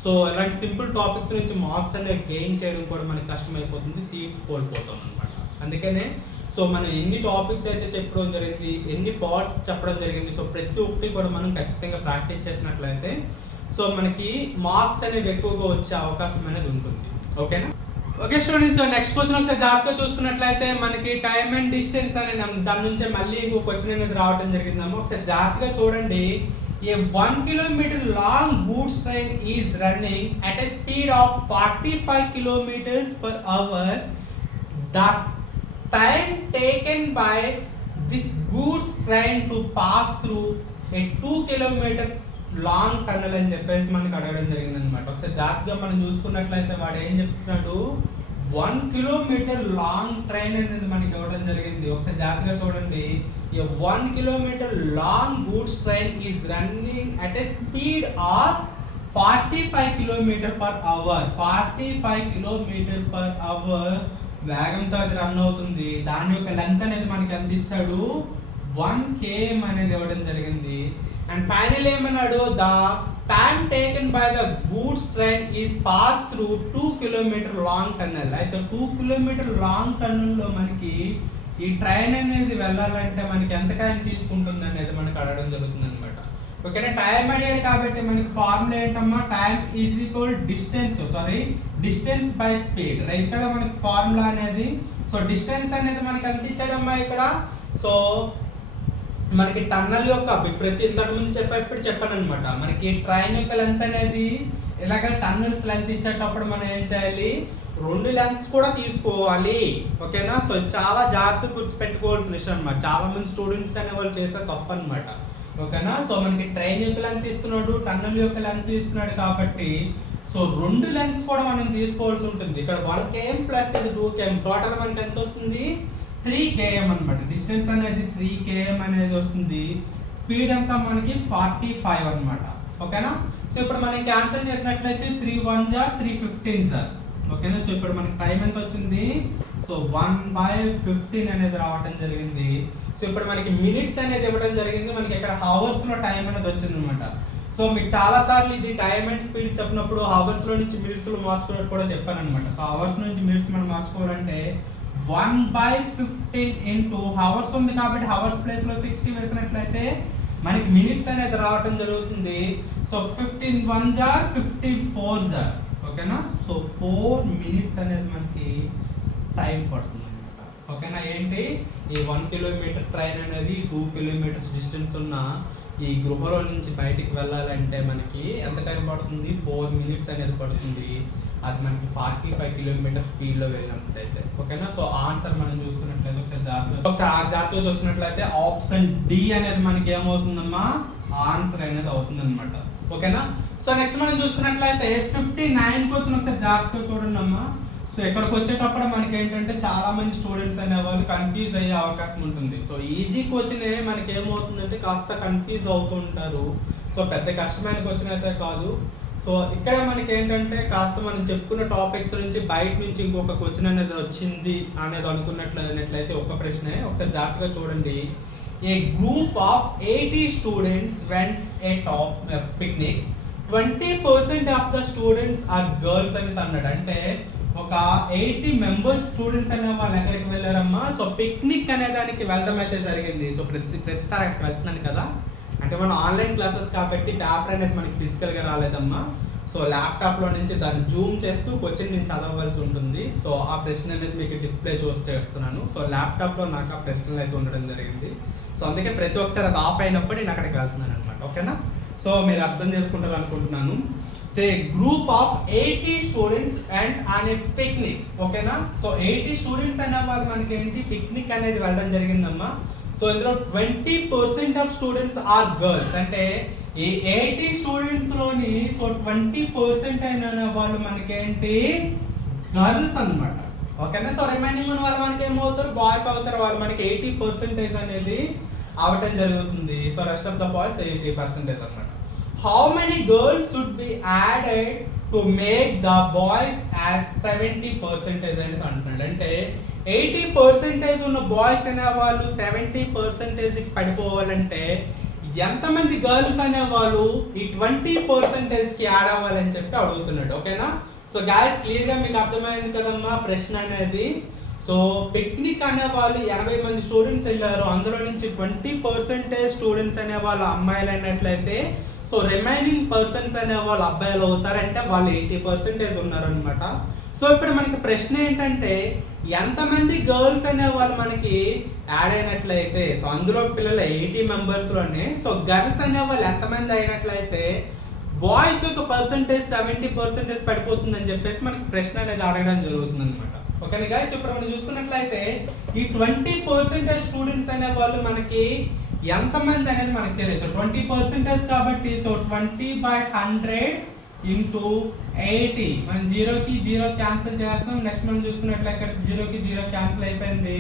సో ఇలాంటి సింపుల్ టాపిక్స్ నుంచి మార్క్స్ అనేవి గెయిన్ చేయడం కూడా మనకి కష్టమైపోతుంది, సీట్ కోల్పోతాం అనమాట. అందుకనే సో మనం ఎన్ని టాపిక్స్ అయితే చెప్పడం జరిగింది, ఎన్ని పార్ట్స్ చెప్పడం జరిగింది, సో ప్రతి ఒక్కటి కూడా మనం ఖచ్చితంగా ప్రాక్టీస్ చేసినట్లయితే సో మనకి మార్క్స్ అనేవి ఎక్కువగా వచ్చే అవకాశం అనేది ఉంటుంది. ఓకేనా. Okay students, so next question ఒకసారి జాగ్రత్తగా చూసుకున్నట్లయితే మనకి టైమ్ అండ్ డిస్టెన్స్ అనే దాని నుంచే మళ్ళీ ఇంకో క్వశ్చన్ అనేది రావడం జరిగిందమ్మా. ఒకసారి జాగ్రత్తగా చూడండి. A 1 kilometer long goods train is running at a speed of 45 kilometers per hour. The time taken by this goods train to pass through a 2 kilometer long tunnel అని చెప్పేసి మనకి అడగడం జరిగింది అనమాట. ఒకసారి జాగ్రత్తగా మనం చూసుకున్నట్లయితే వాడు ఏం చెప్తున్నాడు, 1 kilometer లాంగ్ ట్రైన్ అనేది మనకి ఇవ్వడం జరిగింది. ఒకసారి జాగ్రత్తగా చూడండి. A 1 kilometer long goods train is running at a speed of 45 kilometers per hour. 45 kilometers per hour వేగంతో అది రన్ అవుతుంది. దాని యొక్క లెంత్ అనేది మనకి ఎంత ఇచ్చాడు, 1 km అనేది ఇవ్వడం జరిగింది. అండ్ ఫైనల్ ఏమన్నాడు, the time taken by the goods train is pass through 2 kilometer long tunnel. అయితే 2 kilometer లాంగ్ టన్నెల్లో మనకి ఈ ట్రైన్ అనేది వెళ్ళాలంటే మనకి ఎంత టైం తీసుకుంటుంది అనేది మనకు అడగడం జరుగుతుంది అనమాట. ఓకేనా, టైం అడిగాడు కాబట్టి మనకి ఫార్ములా ఏంటమ్మా, time is equal distance by speed, right కదా మనకి ఫార్ములా అనేది. సో డిస్టెన్స్ అనేది మనకి ఎంత ఇచ్చాడమ్మా ఇక్కడ, సో మనకి టన్నల్ యొక్క ప్రతి ఇంతకు ముందు చెప్పాను అనమాట, మనకి ట్రైన్ యొక్క లెంత్ అనేది ఇలాగ టన్నల్స్ లెంత్ ఇచ్చేటప్పుడు మనం ఏం చేయాలి, 2 లెంత్స్ కూడా తీసుకోవాలి. ఓకేనా, సో చాలా జాగ్రత్తగా గుర్తుపెట్టుకోవాల్సిన విషయం అనమాట. చాలా మంది స్టూడెంట్స్ అనే వాళ్ళు చేసే తప్పు అనమాట. ఓకేనా, సో మనకి ట్రైన్ యొక్క లెంత్ ఇస్తున్నాడు, టన్నల్ యొక్క లెంత్ ఇస్తున్నాడు కాబట్టి సో 2 లెంత్స్ కూడా మనం తీసుకోవాల్సి ఉంటుంది. ఇక్కడ 1 km ప్లస్ ఇది 2 km టోటల్ మనకి ఎంత వస్తుంది, 3 km అనమాట. డిస్టెన్స్ అనేది 3 km అనేది వస్తుంది. స్పీడ్ అంతా మనకి 45 అనమాట. ఓకేనా, సో ఇప్పుడు మనం క్యాన్సిల్ చేసినట్లయితే 3 1 జా 3 15 జా. ఓకేనా, సో ఇప్పుడు మనకి టైం ఎంత వచ్చింది, సో 1/15 అనేది రావడం జరిగింది. సో ఇప్పుడు మనకి మినిట్స్ అనేది ఇవ్వడం జరిగింది, మనకి ఇక్కడ హవర్స్ లో టైం అనేది వచ్చింది అనమాట. సో మీకు చాలా సార్లు ఇది టైం అండ్ స్పీడ్ చెప్పినప్పుడు హవర్స్ లో నుంచి మినిట్స్ లో మార్చుకున్నట్టు కూడా చెప్పాను అనమాట. సో హవర్స్ నుంచి మినిట్స్ మనం మార్చుకోవాలంటే 1/15 ఇంటూ హవర్స్ ఉంది కాబట్టి హవర్స్ ప్లేస్ లో 60 వేసినట్లయితే మనకి మినిట్స్ అనేది రావడం జరుగుతుంది. So 15 1 jar 54 jar. ఓకేనా, సో 4 మినిట్స్ అనేది మనకి టైం పడుతుంది అనమాట. ఓకేనా, ఏంటి ఈ 1 కిలోమీటర్ ట్రైన్ అనేది 2 కిలోమీటర్స్ డిస్టెన్స్ ఉన్న ఈ గృహలో నుంచి బయటికి వెళ్ళాలంటే మనకి ఎంత టైం పడుతుంది, 4 మినిట్స్ అనేది పడుతుంది. అది మనకి 45 కిలోమీటర్ స్పీడ్లో వెళ్ళినట్లయితే. ఓకేనా, సో ఆన్సర్ మనం చూసుకున్నట్లయితే ఒకసారి జాగ్రత్తగా చూసుకున్నట్లయితే ఆప్షన్ డి అనేది మనకి ఏమవుతుందమ్మా, ఆన్సర్ అనేది అవుతుంది అనమాట. ఓకేనా, సో నెక్స్ట్ మనం చూసుకున్నట్లయితే 59 క్వశ్చన్ ఒకసారి జాగ్రత్తగా చూడండి అమ్మా. సో ఇక్కడికి వచ్చేటప్పుడు మనకి ఏంటంటే చాలా మంది స్టూడెంట్స్ అనే వాళ్ళు కన్ఫ్యూజ్ అయ్యే అవకాశం ఉంటుంది. సో ఈజీ క్వశ్చన్ మనకి ఏమవుతుందంటే కాస్త కన్ఫ్యూజ్ అవుతూ ఉంటారు. సో పెద్ద కష్టమైన క్వశ్చన్ అయితే కాదు. సో ఇక్కడ మనకి ఏంటంటే కాస్త మనం చెప్పుకున్న టాపిక్స్ నుంచి బయట నుంచి ఇంకొక క్వశ్చన్ అనేది వచ్చింది అనేది అనుకున్నట్లయితే ఒక ప్రశ్నే ఒకసారి జాగ్రత్తగా చూడండి. A group of 80 students went a picnic, 20% of the students are girls అనేసి అన్నాడు. అంటే ఒక 80 మెంబర్స్ స్టూడెంట్స్ అనే వాళ్ళు ఎక్కడికి వెళ్ళారమ్మా, సో పిక్నిక్ అనే దానికి వెళ్ళడం అయితే జరిగింది. సో ప్రతిసారి అక్కడికి వెళ్తున్నాను కదా, అంటే మనం ఆన్లైన్ క్లాసెస్ కాబట్టి పేపర్ అనేది మనకి ఫిజికల్గా రాలేదమ్మా. సో ల్యాప్టాప్లో నుంచి దాన్ని జూమ్ చేస్తూ క్వశ్చన్ నేను చదవవలసి ఉంటుంది. సో ఆ ప్రశ్న అనేది మీకు డిస్ప్లే చేస్తున్నాను. సో ల్యాప్టాప్లో నాకు ఆ ప్రశ్నలు అయితే ఉండడం జరిగింది. సో అందుకే ప్రతి ఒక్కసారి అది ఆఫ్ అయినప్పుడు నేను అక్కడికి వెళ్తున్నాను అనమాట. ఓకేనా, సో మీరు అర్థం చేసుకుంటారు అనుకుంటున్నాను. Say group of 80 students and on a picnic. ఓకేనా, సో 80 స్టూడెంట్స్ అనే వాళ్ళు మనకి ఏంటి పిక్నిక్ అనేది వెళ్ళడం జరిగిందమ్మా. సో ఇందులో 20% ఆఫ్ స్టూడెంట్స్ ఆర్ గర్ల్స్. అంటే ఈ 80 స్టూడెంట్స్ లోని సో 20% అయిన వాళ్ళు మనకేంటి గర్ల్స్ అన్నమాట. ఓకేనా, సో రిమైనింగ్ ఉన్న వాళ్ళు మనకి ఏమవుతారు, బాయ్స్ అవుతారు. వాళ్ళు మనకి 80% అనేది అవటం జరుగుతుంది. So rest of the boys 80% అన్నమాట. How many girls should be added to make the boys as 70% అనేసి అంటున్నాడు. అంటే 80% ఉన్న బాయ్స్ అనే వాళ్ళు 70% పడిపోవాలంటే ఎంతమంది గర్ల్స్ అనేవాళ్ళు ఈ 20%కి యాడ్ అవ్వాలని చెప్పి అడుగుతున్నాడు. ఓకేనా, సో గాయస్ క్లియర్గా మీకు అర్థమైంది కదమ్మా ప్రశ్న అనేది. సో పిక్నిక్ అనే వాళ్ళు 80 మంది స్టూడెంట్స్ వెళ్ళారు, అందులో నుంచి 20% స్టూడెంట్స్ అనే వాళ్ళు అమ్మాయిలు అయినట్లయితే సో రిమైనింగ్ పర్సన్స్ అనే వాళ్ళు అబ్బాయిలు అవుతారంటే వాళ్ళు 80% ఉన్నారనమాట. సో ఇప్పుడు మనకి ప్రశ్న ఏంటంటే ఎంతమంది గర్ల్స్ అనే వాళ్ళు మనకి యాడ్ అయినట్లయితే, సో అందులో పిల్లలు 80 మెంబర్స్లోనే సో గర్ల్స్ అనే వాళ్ళు ఎంతమంది అయినట్లయితే బాయ్స్ యొక్క పర్సంటేజ్ 70% పడిపోతుందని చెప్పేసి మనకి ప్రశ్న అనేది అడగడం జరుగుతుంది అనమాట. ఓకేనా గైస్, ఇప్పుడు మనం చూసుకున్నట్లయితే ఈ 20% స్టూడెంట్స్ అనే వాళ్ళు మనకి ఎంతమంది అనేది మనకు తెలియదు. సో 20% కాబట్టి సో 20/100 ఇంటూ 80. మనం 0కి 0 క్యాన్సిల్ చేస్తాం. నెక్స్ట్ మనం చూసుకున్నట్లయితే 0కి 0 క్యాన్సిల్ అయిపోయింది.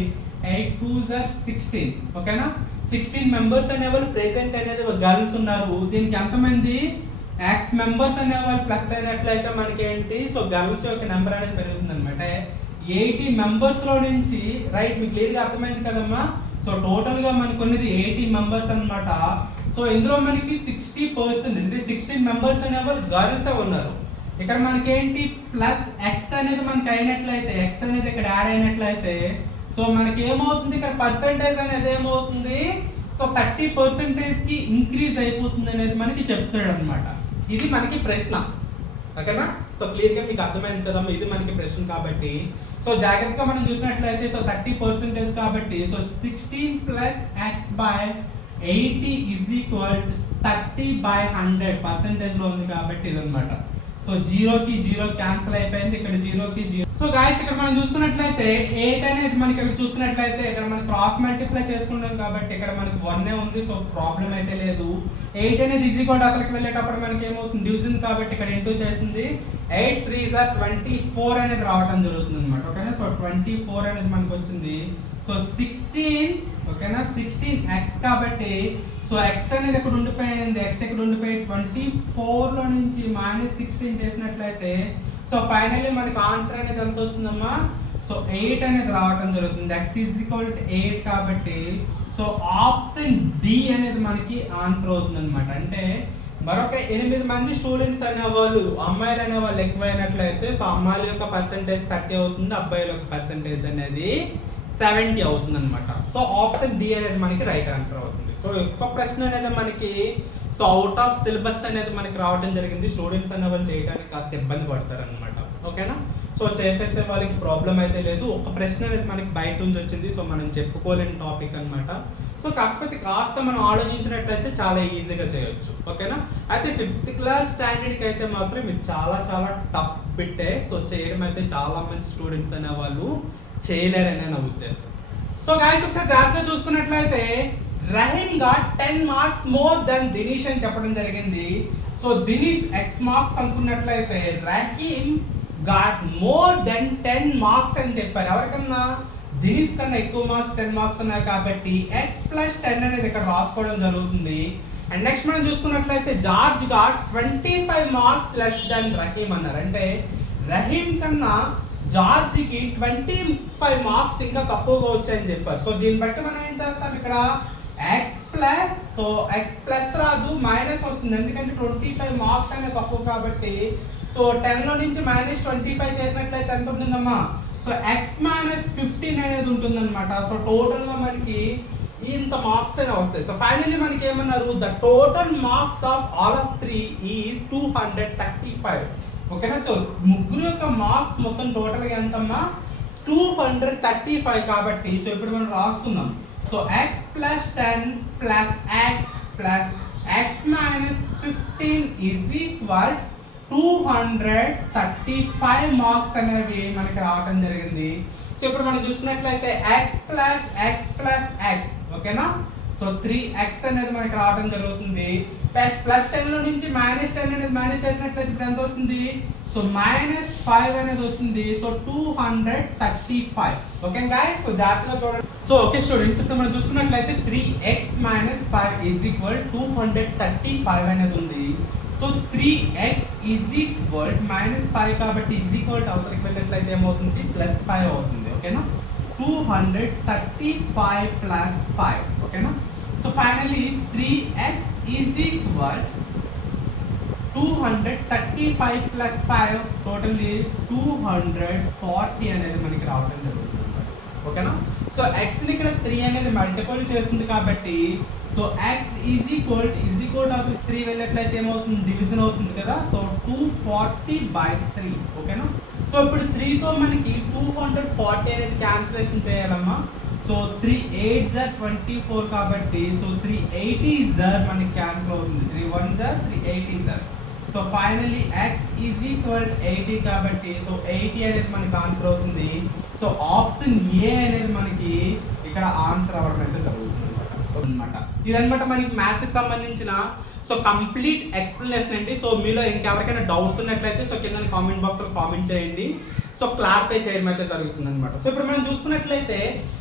8 2 16. ఓకేనా, 16 మెంబర్స్ అనేవాళ్ళు ప్రెసెంట్ అనేది గర్ల్స్ ఉన్నారు. దీనికి ఎంతమంది ఎక్స్ మెంబర్స్ అనేవాళ్ళు ప్లస్ అయినట్లయితే మనకి ఏంటి, సో గర్ల్స్ యొక్క నెంబర్ అనేది పెరుగుతుంది అనమాట. 80 మెంబర్స్ లో నుంచి రైట్ మీకు క్లియర్గా అర్థమైంది కదమ్మా. సో టోటల్ గా మనకు ఉన్నది 80 మెంబర్స్ అన్నమాట. సో ఇందులో మనకి 60% అంటే 16 మెంబర్స్ అనేవాళ్ళు గర్ల్స్ ఉన్నారు. ఇక్కడ మనకి ఏంటి ప్లస్ ఎక్స్ అనేది మనకి అయినట్లయితే, ఎక్స్ అనేది ఇక్కడ యాడ్ అయినట్లయితే సో మనకి ఏమవుతుంది ఇక్కడ పర్సెంటేజ్ అనేది ఏమవుతుంది, సో 30% కి ఇంక్రీజ్ అయిపోతుంది అనేది మనకి చెప్తున్నాడు అనమాట. ఇది మనకి ప్రశ్న, ఓకేనా. సో క్లియర్ గా మీకు అర్థమైంది కదా, ఇది మనకి ప్రశ్న కాబట్టి సో జాగ్రత్తగా మనం చూసినట్లయితే సో 30% కాబట్టి సో 16 + x/80 = 30/100 లో ఉంది కాబట్టి ఇది అనమాట. సో 0కి 0 క్యాన్సిల్ అయిపోయింది, ఇక్కడ 0కి 0. సో గాయస్ ఇక్కడ మనం చూసుకున్నట్లయితే 8 అనేది మనకి ఇక్కడ చూసుకున్నట్లయితే ఇక్కడ మనం క్రాస్ మల్టిప్లై చేసుకున్నాం కాబట్టి ఇక్కడ మనకి 1 ఉంది. సో ప్రాబ్లం అయితే లేదు. 8 అనేది అక్కడికి వెళ్ళేటప్పుడు మనకి ఏమవుతుంది, డివిజన్ కాబట్టి ఇక్కడ ఇంటూ చేస్తుంది. 8 3s are 24 అనేది రావడం జరుగుతుంది అనమాట, ఓకేనా. సో 24 అనేది మనకు వచ్చింది. సో 16, ఓకేనా, 16x కాబట్టి సో x అనేది ఇక్కడ ఉండిపోయింది, x ఇక్కడ ఉండిపోయి 24 లో నుంచి -16 చేసినట్లయితే సో ఫైనల్లీ మనకు ఆన్సర్ అనేది ఎంత వస్తుందమ్మా, సో 8 అనేది రావడం జరుగుతుంది. x = 8 కాబట్టి సో ఆప్షన్ డి అనేది మనకి ఆన్సర్ అవుతుంది అనమాట. అంటే మరొక 8 మంది స్టూడెంట్స్ అనేవాళ్ళు, అమ్మాయిలు అనేవాళ్ళు ఎక్కువైనట్లయితే సో అమ్మాయిల యొక్క పర్సెంటేజ్ 30 అవుతుంది, అబ్బాయిల యొక్క పర్సెంటేజ్ అనేది 70 అవుతుంది అనమాట. సో ఆప్షన్ డి అనేది మనకి రైట్ ఆన్సర్ అవుతుంది. సో ఒక్క ప్రశ్న అనేది మనకి సో అవుట్ ఆఫ్ సిలబస్ అనేది మనకి రావడం జరిగింది. స్టూడెంట్స్ అనే వాళ్ళు చేయడానికి కాస్త ఇబ్బంది పడతారు అనమాట, ఓకేనా. సో చేసేసే వాళ్ళకి ప్రాబ్లం అయితే లేదు. ఒక ప్రశ్న అనేది మనకి బయట నుంచి వచ్చింది, సో మనం చెప్పుకోలేని టాపిక్ అనమాట. సో కాకపోతే కాస్త మనం ఆలోచించినట్లయితే చాలా ఈజీగా చేయొచ్చు, ఓకేనా. అయితే 5th క్లాస్ స్టాండర్డ్కి అయితే మాత్రం ఇది చాలా చాలా టఫ్ బిట్టే. సో చేయడం అయితే చాలా మంది స్టూడెంట్స్ అనే వాళ్ళు చేయలేరనే నా ఉద్దేశం. సో గాయస్ ఒకసారి జాగ్రత్తగా చూసుకున్నట్లయితే Rahim got 10 marks more than Dinesh అని చెప్పడం జరిగింది. సో దినేష్ x మార్క్స్ అనుకున్నట్లయితే Rahim got more than 10 marks అని చెప్పారు. ఎవరికన్నా దినేష్ కన్నా ఎక్కువ మార్క్స్ 10 మార్క్స్ ఉన్నాయి కాబట్టి x + 10 అనేది ఇక్కడ రాసుకోవడం జరుగుతుంది. అండ్ నెక్స్ట్ మనం చూసుకున్నట్లయితే George got 25 marks less than Rahim అన్నారు. అంటే రహీమ్ కన్నా జార్జ్కి 25 మార్క్స్ ఇంకా తక్కువగా వచ్చాయని చెప్పారు. సో దీన్ని బట్టి మనం ఏం చేస్తాం, ఇక్కడ సో x ప్లస్ రాదు, మైనస్ వస్తుంది, ఎందుకంటే 25 మార్క్స్ అనేది తక్కువ కాబట్టి. సో 10 లో నుంచి -25 చేసినట్లయితే ఎంత ఉంటుందమ్మా, సో x - 15 అనేది ఉంటుంది అనమాట. సో టోటల్ గా మనకి ఇంత మార్క్స్ అనేవి వస్తాయి. సో ఫైనల్లీ మనకి ఏమన్నారు, the total marks of all of 3 is 235, ఓకేనా. సో ముగ్గురు యొక్క మార్క్స్ మొత్తం టోటల్ గా ఎంతమ్మా, 235 కాబట్టి సో ఇప్పుడు మనం రాసుకుందాం. So x + 10 + x + x - 15 = 235 marks అనేవి మనకి రావడం జరిగింది. సో ఇప్పుడు మనం చూసుకున్నట్లయితే x + x + x, ఓకేనా. సో 3x అనేది మనకి రావడం జరుగుతుంది. +10 లో నుంచి -10 అనేది మైనస్ చేసినట్లయితే ఇప్పుడు ఎంత వస్తుంది, సో -5 అనేది వస్తుంది. So 235, okay guys. సో జాగ్రత్తగా చూడండి. సో ఓకే స్టూడెంట్స్, ఇప్పుడు మనం చూసుకున్నట్లయితే 3x - 5 = 235 అనేది ఉంది. సో 3x -5 కాబట్టి అవతలకి వెళ్ళినట్లయితే ఏమవుతుంది, +5 అవుతుంది, ఓకేనా. 235 + 5, ఓకేనా. సో ఫైనల్లీ 3x = 235 + 5 టోటల్లీ 240 అనేది మనకి రావడం జరుగుతుంది అన్నమాట, ఓకేనా. సో x ని ఇక్కడ 3 అనేది మల్టిపుల్ చేస్తుంది కాబట్టి సో x = 3 వెళ్ళినట్లయితే ఏమవుతుంది, డివిజన్ అవుతుంది కదా. సో 240/3, ఓకేనా. సో ఇప్పుడు 3 తో మనకి 240 అనేది క్యాన్సిలేషన్ చేయాలమ్మా. సో 3 8s are 24 కాబట్టి సో 380s మనకి క్యాన్సిల్ అవుతుంది. 3 1s are 380s. So finally x = 80 కాబట్టి సో 80 అనేది మనకి ఆన్సర్ అవుతుంది. సో ఆప్షన్ ఏ అనేది మనకి ఇక్కడ ఆన్సర్ అవ్వడం అయితే జరుగుతుంది అనమాట. ఇదన్నమాట మనకి మ్యాథ్స్ కి సంబంధించిన సో కంప్లీట్ ఎక్స్ప్లెనేషన్ అండి. సో మీలో ఇంకెవరికైనా డౌట్స్ ఉన్నట్లయితే సో కింద కామెంట్ బాక్స్ లో కామెంట్ చేయండి. సో క్లారిఫై చేయడం అయితే జరుగుతుంది అనమాట. సో ఇప్పుడు మనం చూసుకున్నట్లయితే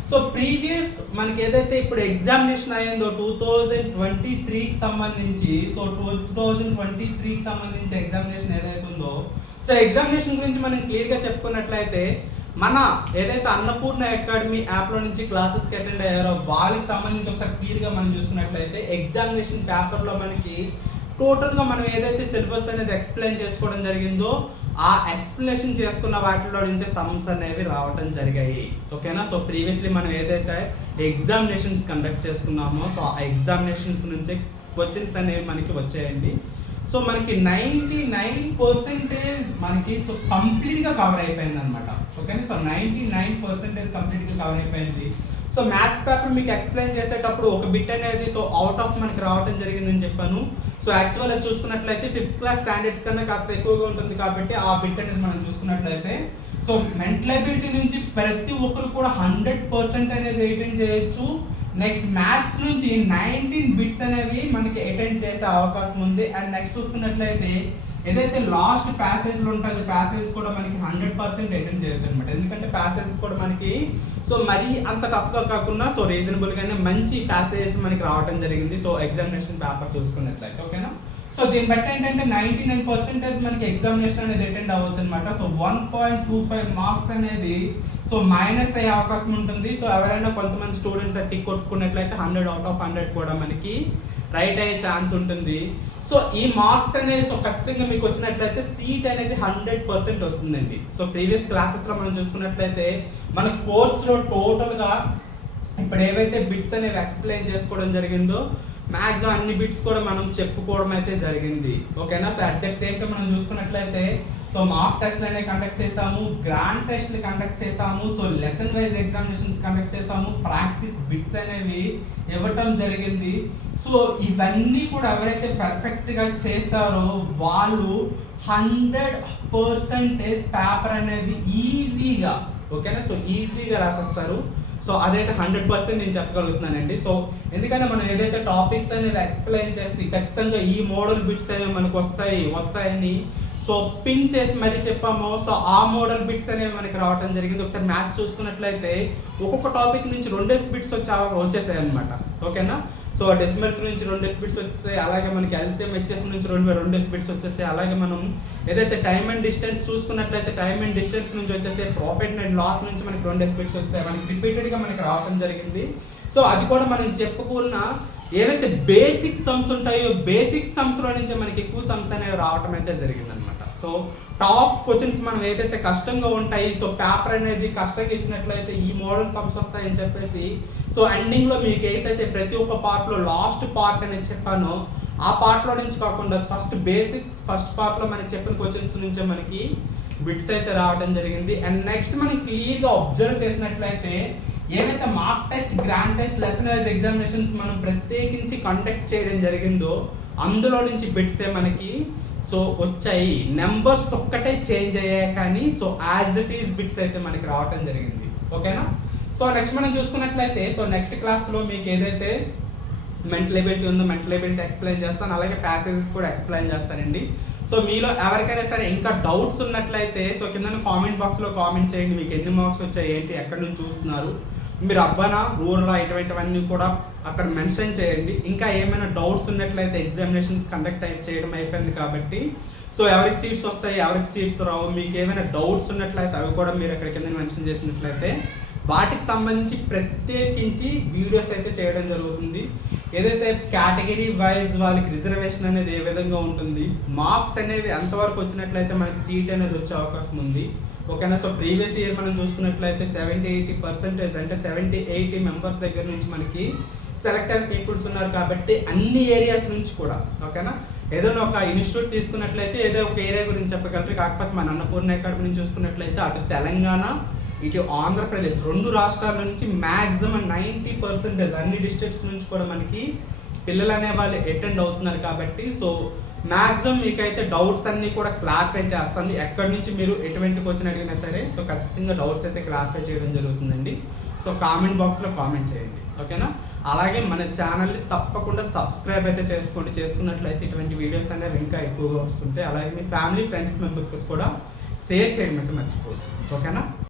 సో ప్రీవియస్ మనకి ఏదైతే ఇప్పుడు ఎగ్జామినేషన్ అయ్యిందో 2023కి సంబంధించి సో 2023కి సంబంధించి ఎగ్జామినేషన్ ఏదైతే ఉందో సో ఎగ్జామినేషన్ గురించి మనం క్లియర్గా చెప్పుకున్నట్లయితే మన ఏదైతే అన్నపూర్ణ అకాడమీ యాప్లో నుంచి క్లాసెస్కి అటెండ్ అయ్యారో వాళ్ళకి సంబంధించి ఒకసారి క్లియర్గా మనం చూసుకున్నట్లయితే ఎగ్జామినేషన్ పేపర్లో మనకి టోటల్గా మనం ఏదైతే సిలబస్ అనేది ఎక్స్ప్లెయిన్ చేసుకోవడం జరిగిందో ఆ ఎక్స్ప్లెనేషన్ చేసుకున్న వాటిలో నుంచే సమ్స్ అనేవి రావటం జరిగాయి. ఓకేనా. సో ప్రీవియస్లీ మనం ఏదైతే ఎగ్జామినేషన్స్ కండక్ట్ చేసుకున్నామో సో ఆ ఎగ్జామినేషన్స్ నుంచే క్వశ్చన్స్ అనేవి మనకి వచ్చాయండి. సో మనకి 99% మనకి సో కంప్లీట్గా కవర్ అయిపోయింది అనమాట. ఓకేనా. సో 99% కంప్లీట్గా కవర్ అయిపోయింది. సో మ్యాథ్స్ పేపర్ మీకు ఎక్స్ప్లెయిన్ చేసేటప్పుడు ఒక బిట్ అనేది సో అవుట్ ఆఫ్ మనకి రావడం జరిగిందని చెప్పాను. సో యాక్చువల్గా చూసుకున్నట్లయితే 5th క్లాస్ స్టాండర్డ్స్ కన్నా కాస్త ఎక్కువగా ఉంటుంది కాబట్టి ఆ బిట్ అనేది మనం చూసుకున్నట్లయితే సో మెంటల్ ఎబిలిటీ నుంచి ప్రతి ఒక్కరు కూడా 100% అనేది అటెండ్ చేయొచ్చు. నెక్స్ట్ మ్యాథ్స్ నుంచి 19 బిట్స్ అనేవి మనకి అటెండ్ చేసే అవకాశం ఉంది. అండ్ నెక్స్ట్ చూసుకున్నట్లయితే ఏదైతే లాస్ట్ ప్యాసేజ్లు ఉంటుందో ప్యాసేజ్ కూడా మనకి 100% అటెండ్ చేయొచ్చు అనమాట. ఎందుకంటే ప్యాసేజెస్ కూడా మనకి సో మరీ అంత టఫ్గా కాకుండా సో రీజనబుల్గానే మంచి ప్యాసేజెస్ మనకి రావడం జరిగింది. సో ఎగ్జామినేషన్ పేపర్ చూసుకున్నట్లయితే ఓకేనా. సో దీన్ని బట్టి ఏంటంటే 99% మనకి ఎగ్జామినేషన్ అనేది అటెండ్ అవ్వచ్చు అనమాట. సో 1.25 మార్క్స్ అనేది సో మైనస్ అయ్యే అవకాశం ఉంటుంది. సో ఎవరైనా కొంతమంది స్టూడెంట్స్ టిక్ కొట్టుకున్నట్లయితే 100 out of 100 కూడా మనకి రైట్ అయ్యే ఛాన్స్ ఉంటుంది. సో ఈ మార్క్స్ అనేది సో ఖచ్చితంగా మీకు వచ్చినట్లయితే సీట్ అనేది 100% వస్తుందండి. సో ప్రీవియస్ క్లాసెస్లో మనం చూసుకున్నట్లయితే మన కోర్స్లో టోటల్గా ఇప్పుడు ఏవైతే బిట్స్ అనేవి ఎక్స్ప్లెయిన్ చేసుకోవడం జరిగిందో మ్యాక్సిమం అన్ని బిట్స్ కూడా మనం చెప్పుకోవడం అయితే జరిగింది. ఓకేనా. So at the same time మనం చూసుకున్నట్లయితే సో మాక్ టెస్ట్లు అనేవి కండక్ట్ చేసాము, గ్రాండ్ టెస్ట్లు కండక్ట్ చేసాము, so lesson wise examinations conduct చేసాము, ప్రాక్టీస్ బిట్స్ అనేవి ఇవ్వటం జరిగింది. సో ఇవన్నీ కూడా ఎవరైతే పర్ఫెక్ట్గా చేస్తారో వాళ్ళు 100% పేపర్ అనేది ఈజీగా ఓకేనా సో ఈజీగా రాసేస్తారు. సో అదైతే 100% నేను చెప్పగలుగుతున్నానండి. సో ఎందుకంటే మనం ఏదైతే టాపిక్స్ అనేవి ఎక్స్ప్లెయిన్ చేసి ఖచ్చితంగా ఈ మోడల్ బిట్స్ అనేవి మనకు వస్తాయని సో పిన్ చేసి మరీ చెప్పాము. సో ఆ మోడల్ బిట్స్ అనేవి మనకి రావడం జరిగింది. ఒకసారి మ్యాథ్స్ చూసుకున్నట్లయితే ఒక్కొక్క టాపిక్ నుంచి 2 బిట్స్ వచ్చేసాయి అనమాట. ఓకేనా. సో డెసిమల్స్ నుంచి 2 బిట్స్ వచ్చేసాయి. అలాగే మనకి ఎల్సిఎం హెచ్ఎఫ్ నుంచి 2 బిట్స్ వచ్చేసాయి. అలాగే మనం ఏదైతే టైమ్ అండ్ డిస్టెన్స్ చూసుకున్నట్లయితే టైమ్ అండ్ డిస్టెన్స్ నుంచి వచ్చేసాయి. ప్రాఫిట్ అండ్ లాస్ నుంచి మనకి 2 బిట్స్ వచ్చేసాయి. మనకి రిపీటెడ్గా మనకి రావడం జరిగింది. సో అది కూడా మనం చెప్పుకున్న ఏవైతే బేసిక్ సమ్స్ ఉంటాయో బేసిక్ సమ్స్లో నుంచి మనకి ఎక్కువ సమ్స్ అనేవి రావడం అయితే జరిగింది అనమాట. సో టాప్ క్వశ్చన్స్ మనం ఏదైతే కష్టంగా ఉంటాయి సో పేపర్ అనేది కష్టంగా ఇచ్చినట్లయితే ఈ మోడల్ సమ్స్ వస్తాయని చెప్పేసి సో ఎండింగ్లో మీకు ఏదైతే ప్రతి ఒక్క పార్ట్లో లాస్ట్ పార్ట్ అనేది చెప్పానో ఆ పార్ట్లో నుంచి కాకుండా ఫస్ట్ పార్ట్లో మనకి చెప్పిన క్వశ్చన్స్ నుంచే మనకి బిట్స్ అయితే రావడం జరిగింది. అండ్ నెక్స్ట్ మనం క్లియర్గా అబ్జర్వ్ చేసినట్లయితే ఏవైతే mark test, grand test, lesson wise examinations మనం ప్రత్యేకించి కండక్ట్ చేయడం జరిగిందో అందులో నుంచి బిట్సే మనకి సో వచ్చాయి. నెంబర్స్ ఒక్కటే చేంజ్ అయ్యాయి కానీ so as it is bits అయితే మనకి రావటం జరిగింది. ఓకేనా. సో నెక్స్ట్ మనం చూసుకున్నట్లయితే సో నెక్స్ట్ క్లాస్లో మీకు ఏదైతే మెంటల్ ఎబిలిటీ ఉందో మెంటల్ ఎబిలిటీ ఎక్స్ప్లెయిన్ చేస్తాను. అలాగే ప్యాసేజెస్ కూడా ఎక్స్ప్లెయిన్ చేస్తానండి. సో మీలో ఎవరికైనా సరే ఇంకా డౌట్స్ ఉన్నట్లయితే సో కింద కామెంట్ బాక్స్లో కామెంట్ చేయండి. మీకు ఎన్ని మార్క్స్ వచ్చాయి, ఏంటి, ఎక్కడి నుంచి చూస్తున్నారు, మీరు అర్బనా రూరల్ ఇటువంటివన్నీ కూడా అక్కడ మెన్షన్ చేయండి. ఇంకా ఏమైనా డౌట్స్ ఉన్నట్లయితే ఎగ్జామినేషన్స్ కండక్ట్ చేయడం అయిపోయింది కాబట్టి సో ఎవరికి సీట్స్ వస్తాయి, ఎవరికి సీట్స్ రావు, మీకు ఏమైనా డౌట్స్ ఉన్నట్లయితే అవి కూడా మీరు అక్కడ కింద మెన్షన్ చేసినట్లయితే వాటికి సంబంధించి ప్రత్యేకించి వీడియోస్ అయితే చేయడం జరుగుతుంది. ఏదైతే కేటగిరీ వైజ్ వాళ్ళకి రిజర్వేషన్ అనేది ఏ విధంగా ఉంటుంది, మార్క్స్ అనేవి ఎంతవరకు వచ్చినట్లయితే మనకి సీట్ అనేది వచ్చే అవకాశం ఉంది. ఓకేనా. సో ప్రీవియస్ ఇయర్ మనం చూసుకున్నట్లయితే 70-80% అంటే 70-80 మెంబర్స్ దగ్గర నుంచి మనకి సెలెక్టెడ్ పీపుల్స్ ఉన్నారు కాబట్టి అన్ని ఏరియాస్ నుంచి కూడా ఓకేనా. ఏదైనా ఒక ఇన్స్టిట్యూట్ తీసుకున్నట్లయితే ఏదో ఒక ఏరియా గురించి చెప్పగలరు. కాకపోతే మన అన్నపూర్ణ అకాడమీ నుంచి చూసుకున్నట్లయితే అటు తెలంగాణ ఇటు ఆంధ్రప్రదేశ్ 2 రాష్ట్రాల నుంచి మ్యాక్సిమం 90% అన్ని డిస్ట్రిక్ట్స్ నుంచి కూడా మనకి పిల్లలు అనే వాళ్ళు అటెండ్ అవుతున్నారు కాబట్టి సో మ్యాక్సిమం మీకైతే డౌట్స్ అన్నీ కూడా క్లారిఫై చేస్తాను. ఎక్కడి నుంచి మీరు ఎటువంటి క్వశ్చన్ అడిగినా సరే సో ఖచ్చితంగా డౌట్స్ అయితే క్లారిఫై చేయడం జరుగుతుందండి. సో కామెంట్ బాక్స్లో కామెంట్ చేయండి. ఓకేనా. అలాగే మన ఛానల్ని తప్పకుండా సబ్స్క్రైబ్ అయితే చేసుకున్నట్లయితే ఇటువంటి వీడియోస్ అనేవి ఇంకా ఎక్కువగా వస్తుంటాయి. అలాగే మీ ఫ్యామిలీ ఫ్రెండ్స్ మెంబర్స్ కూడా షేర్ చేయడం అయితే మర్చిపోదు. ఓకేనా.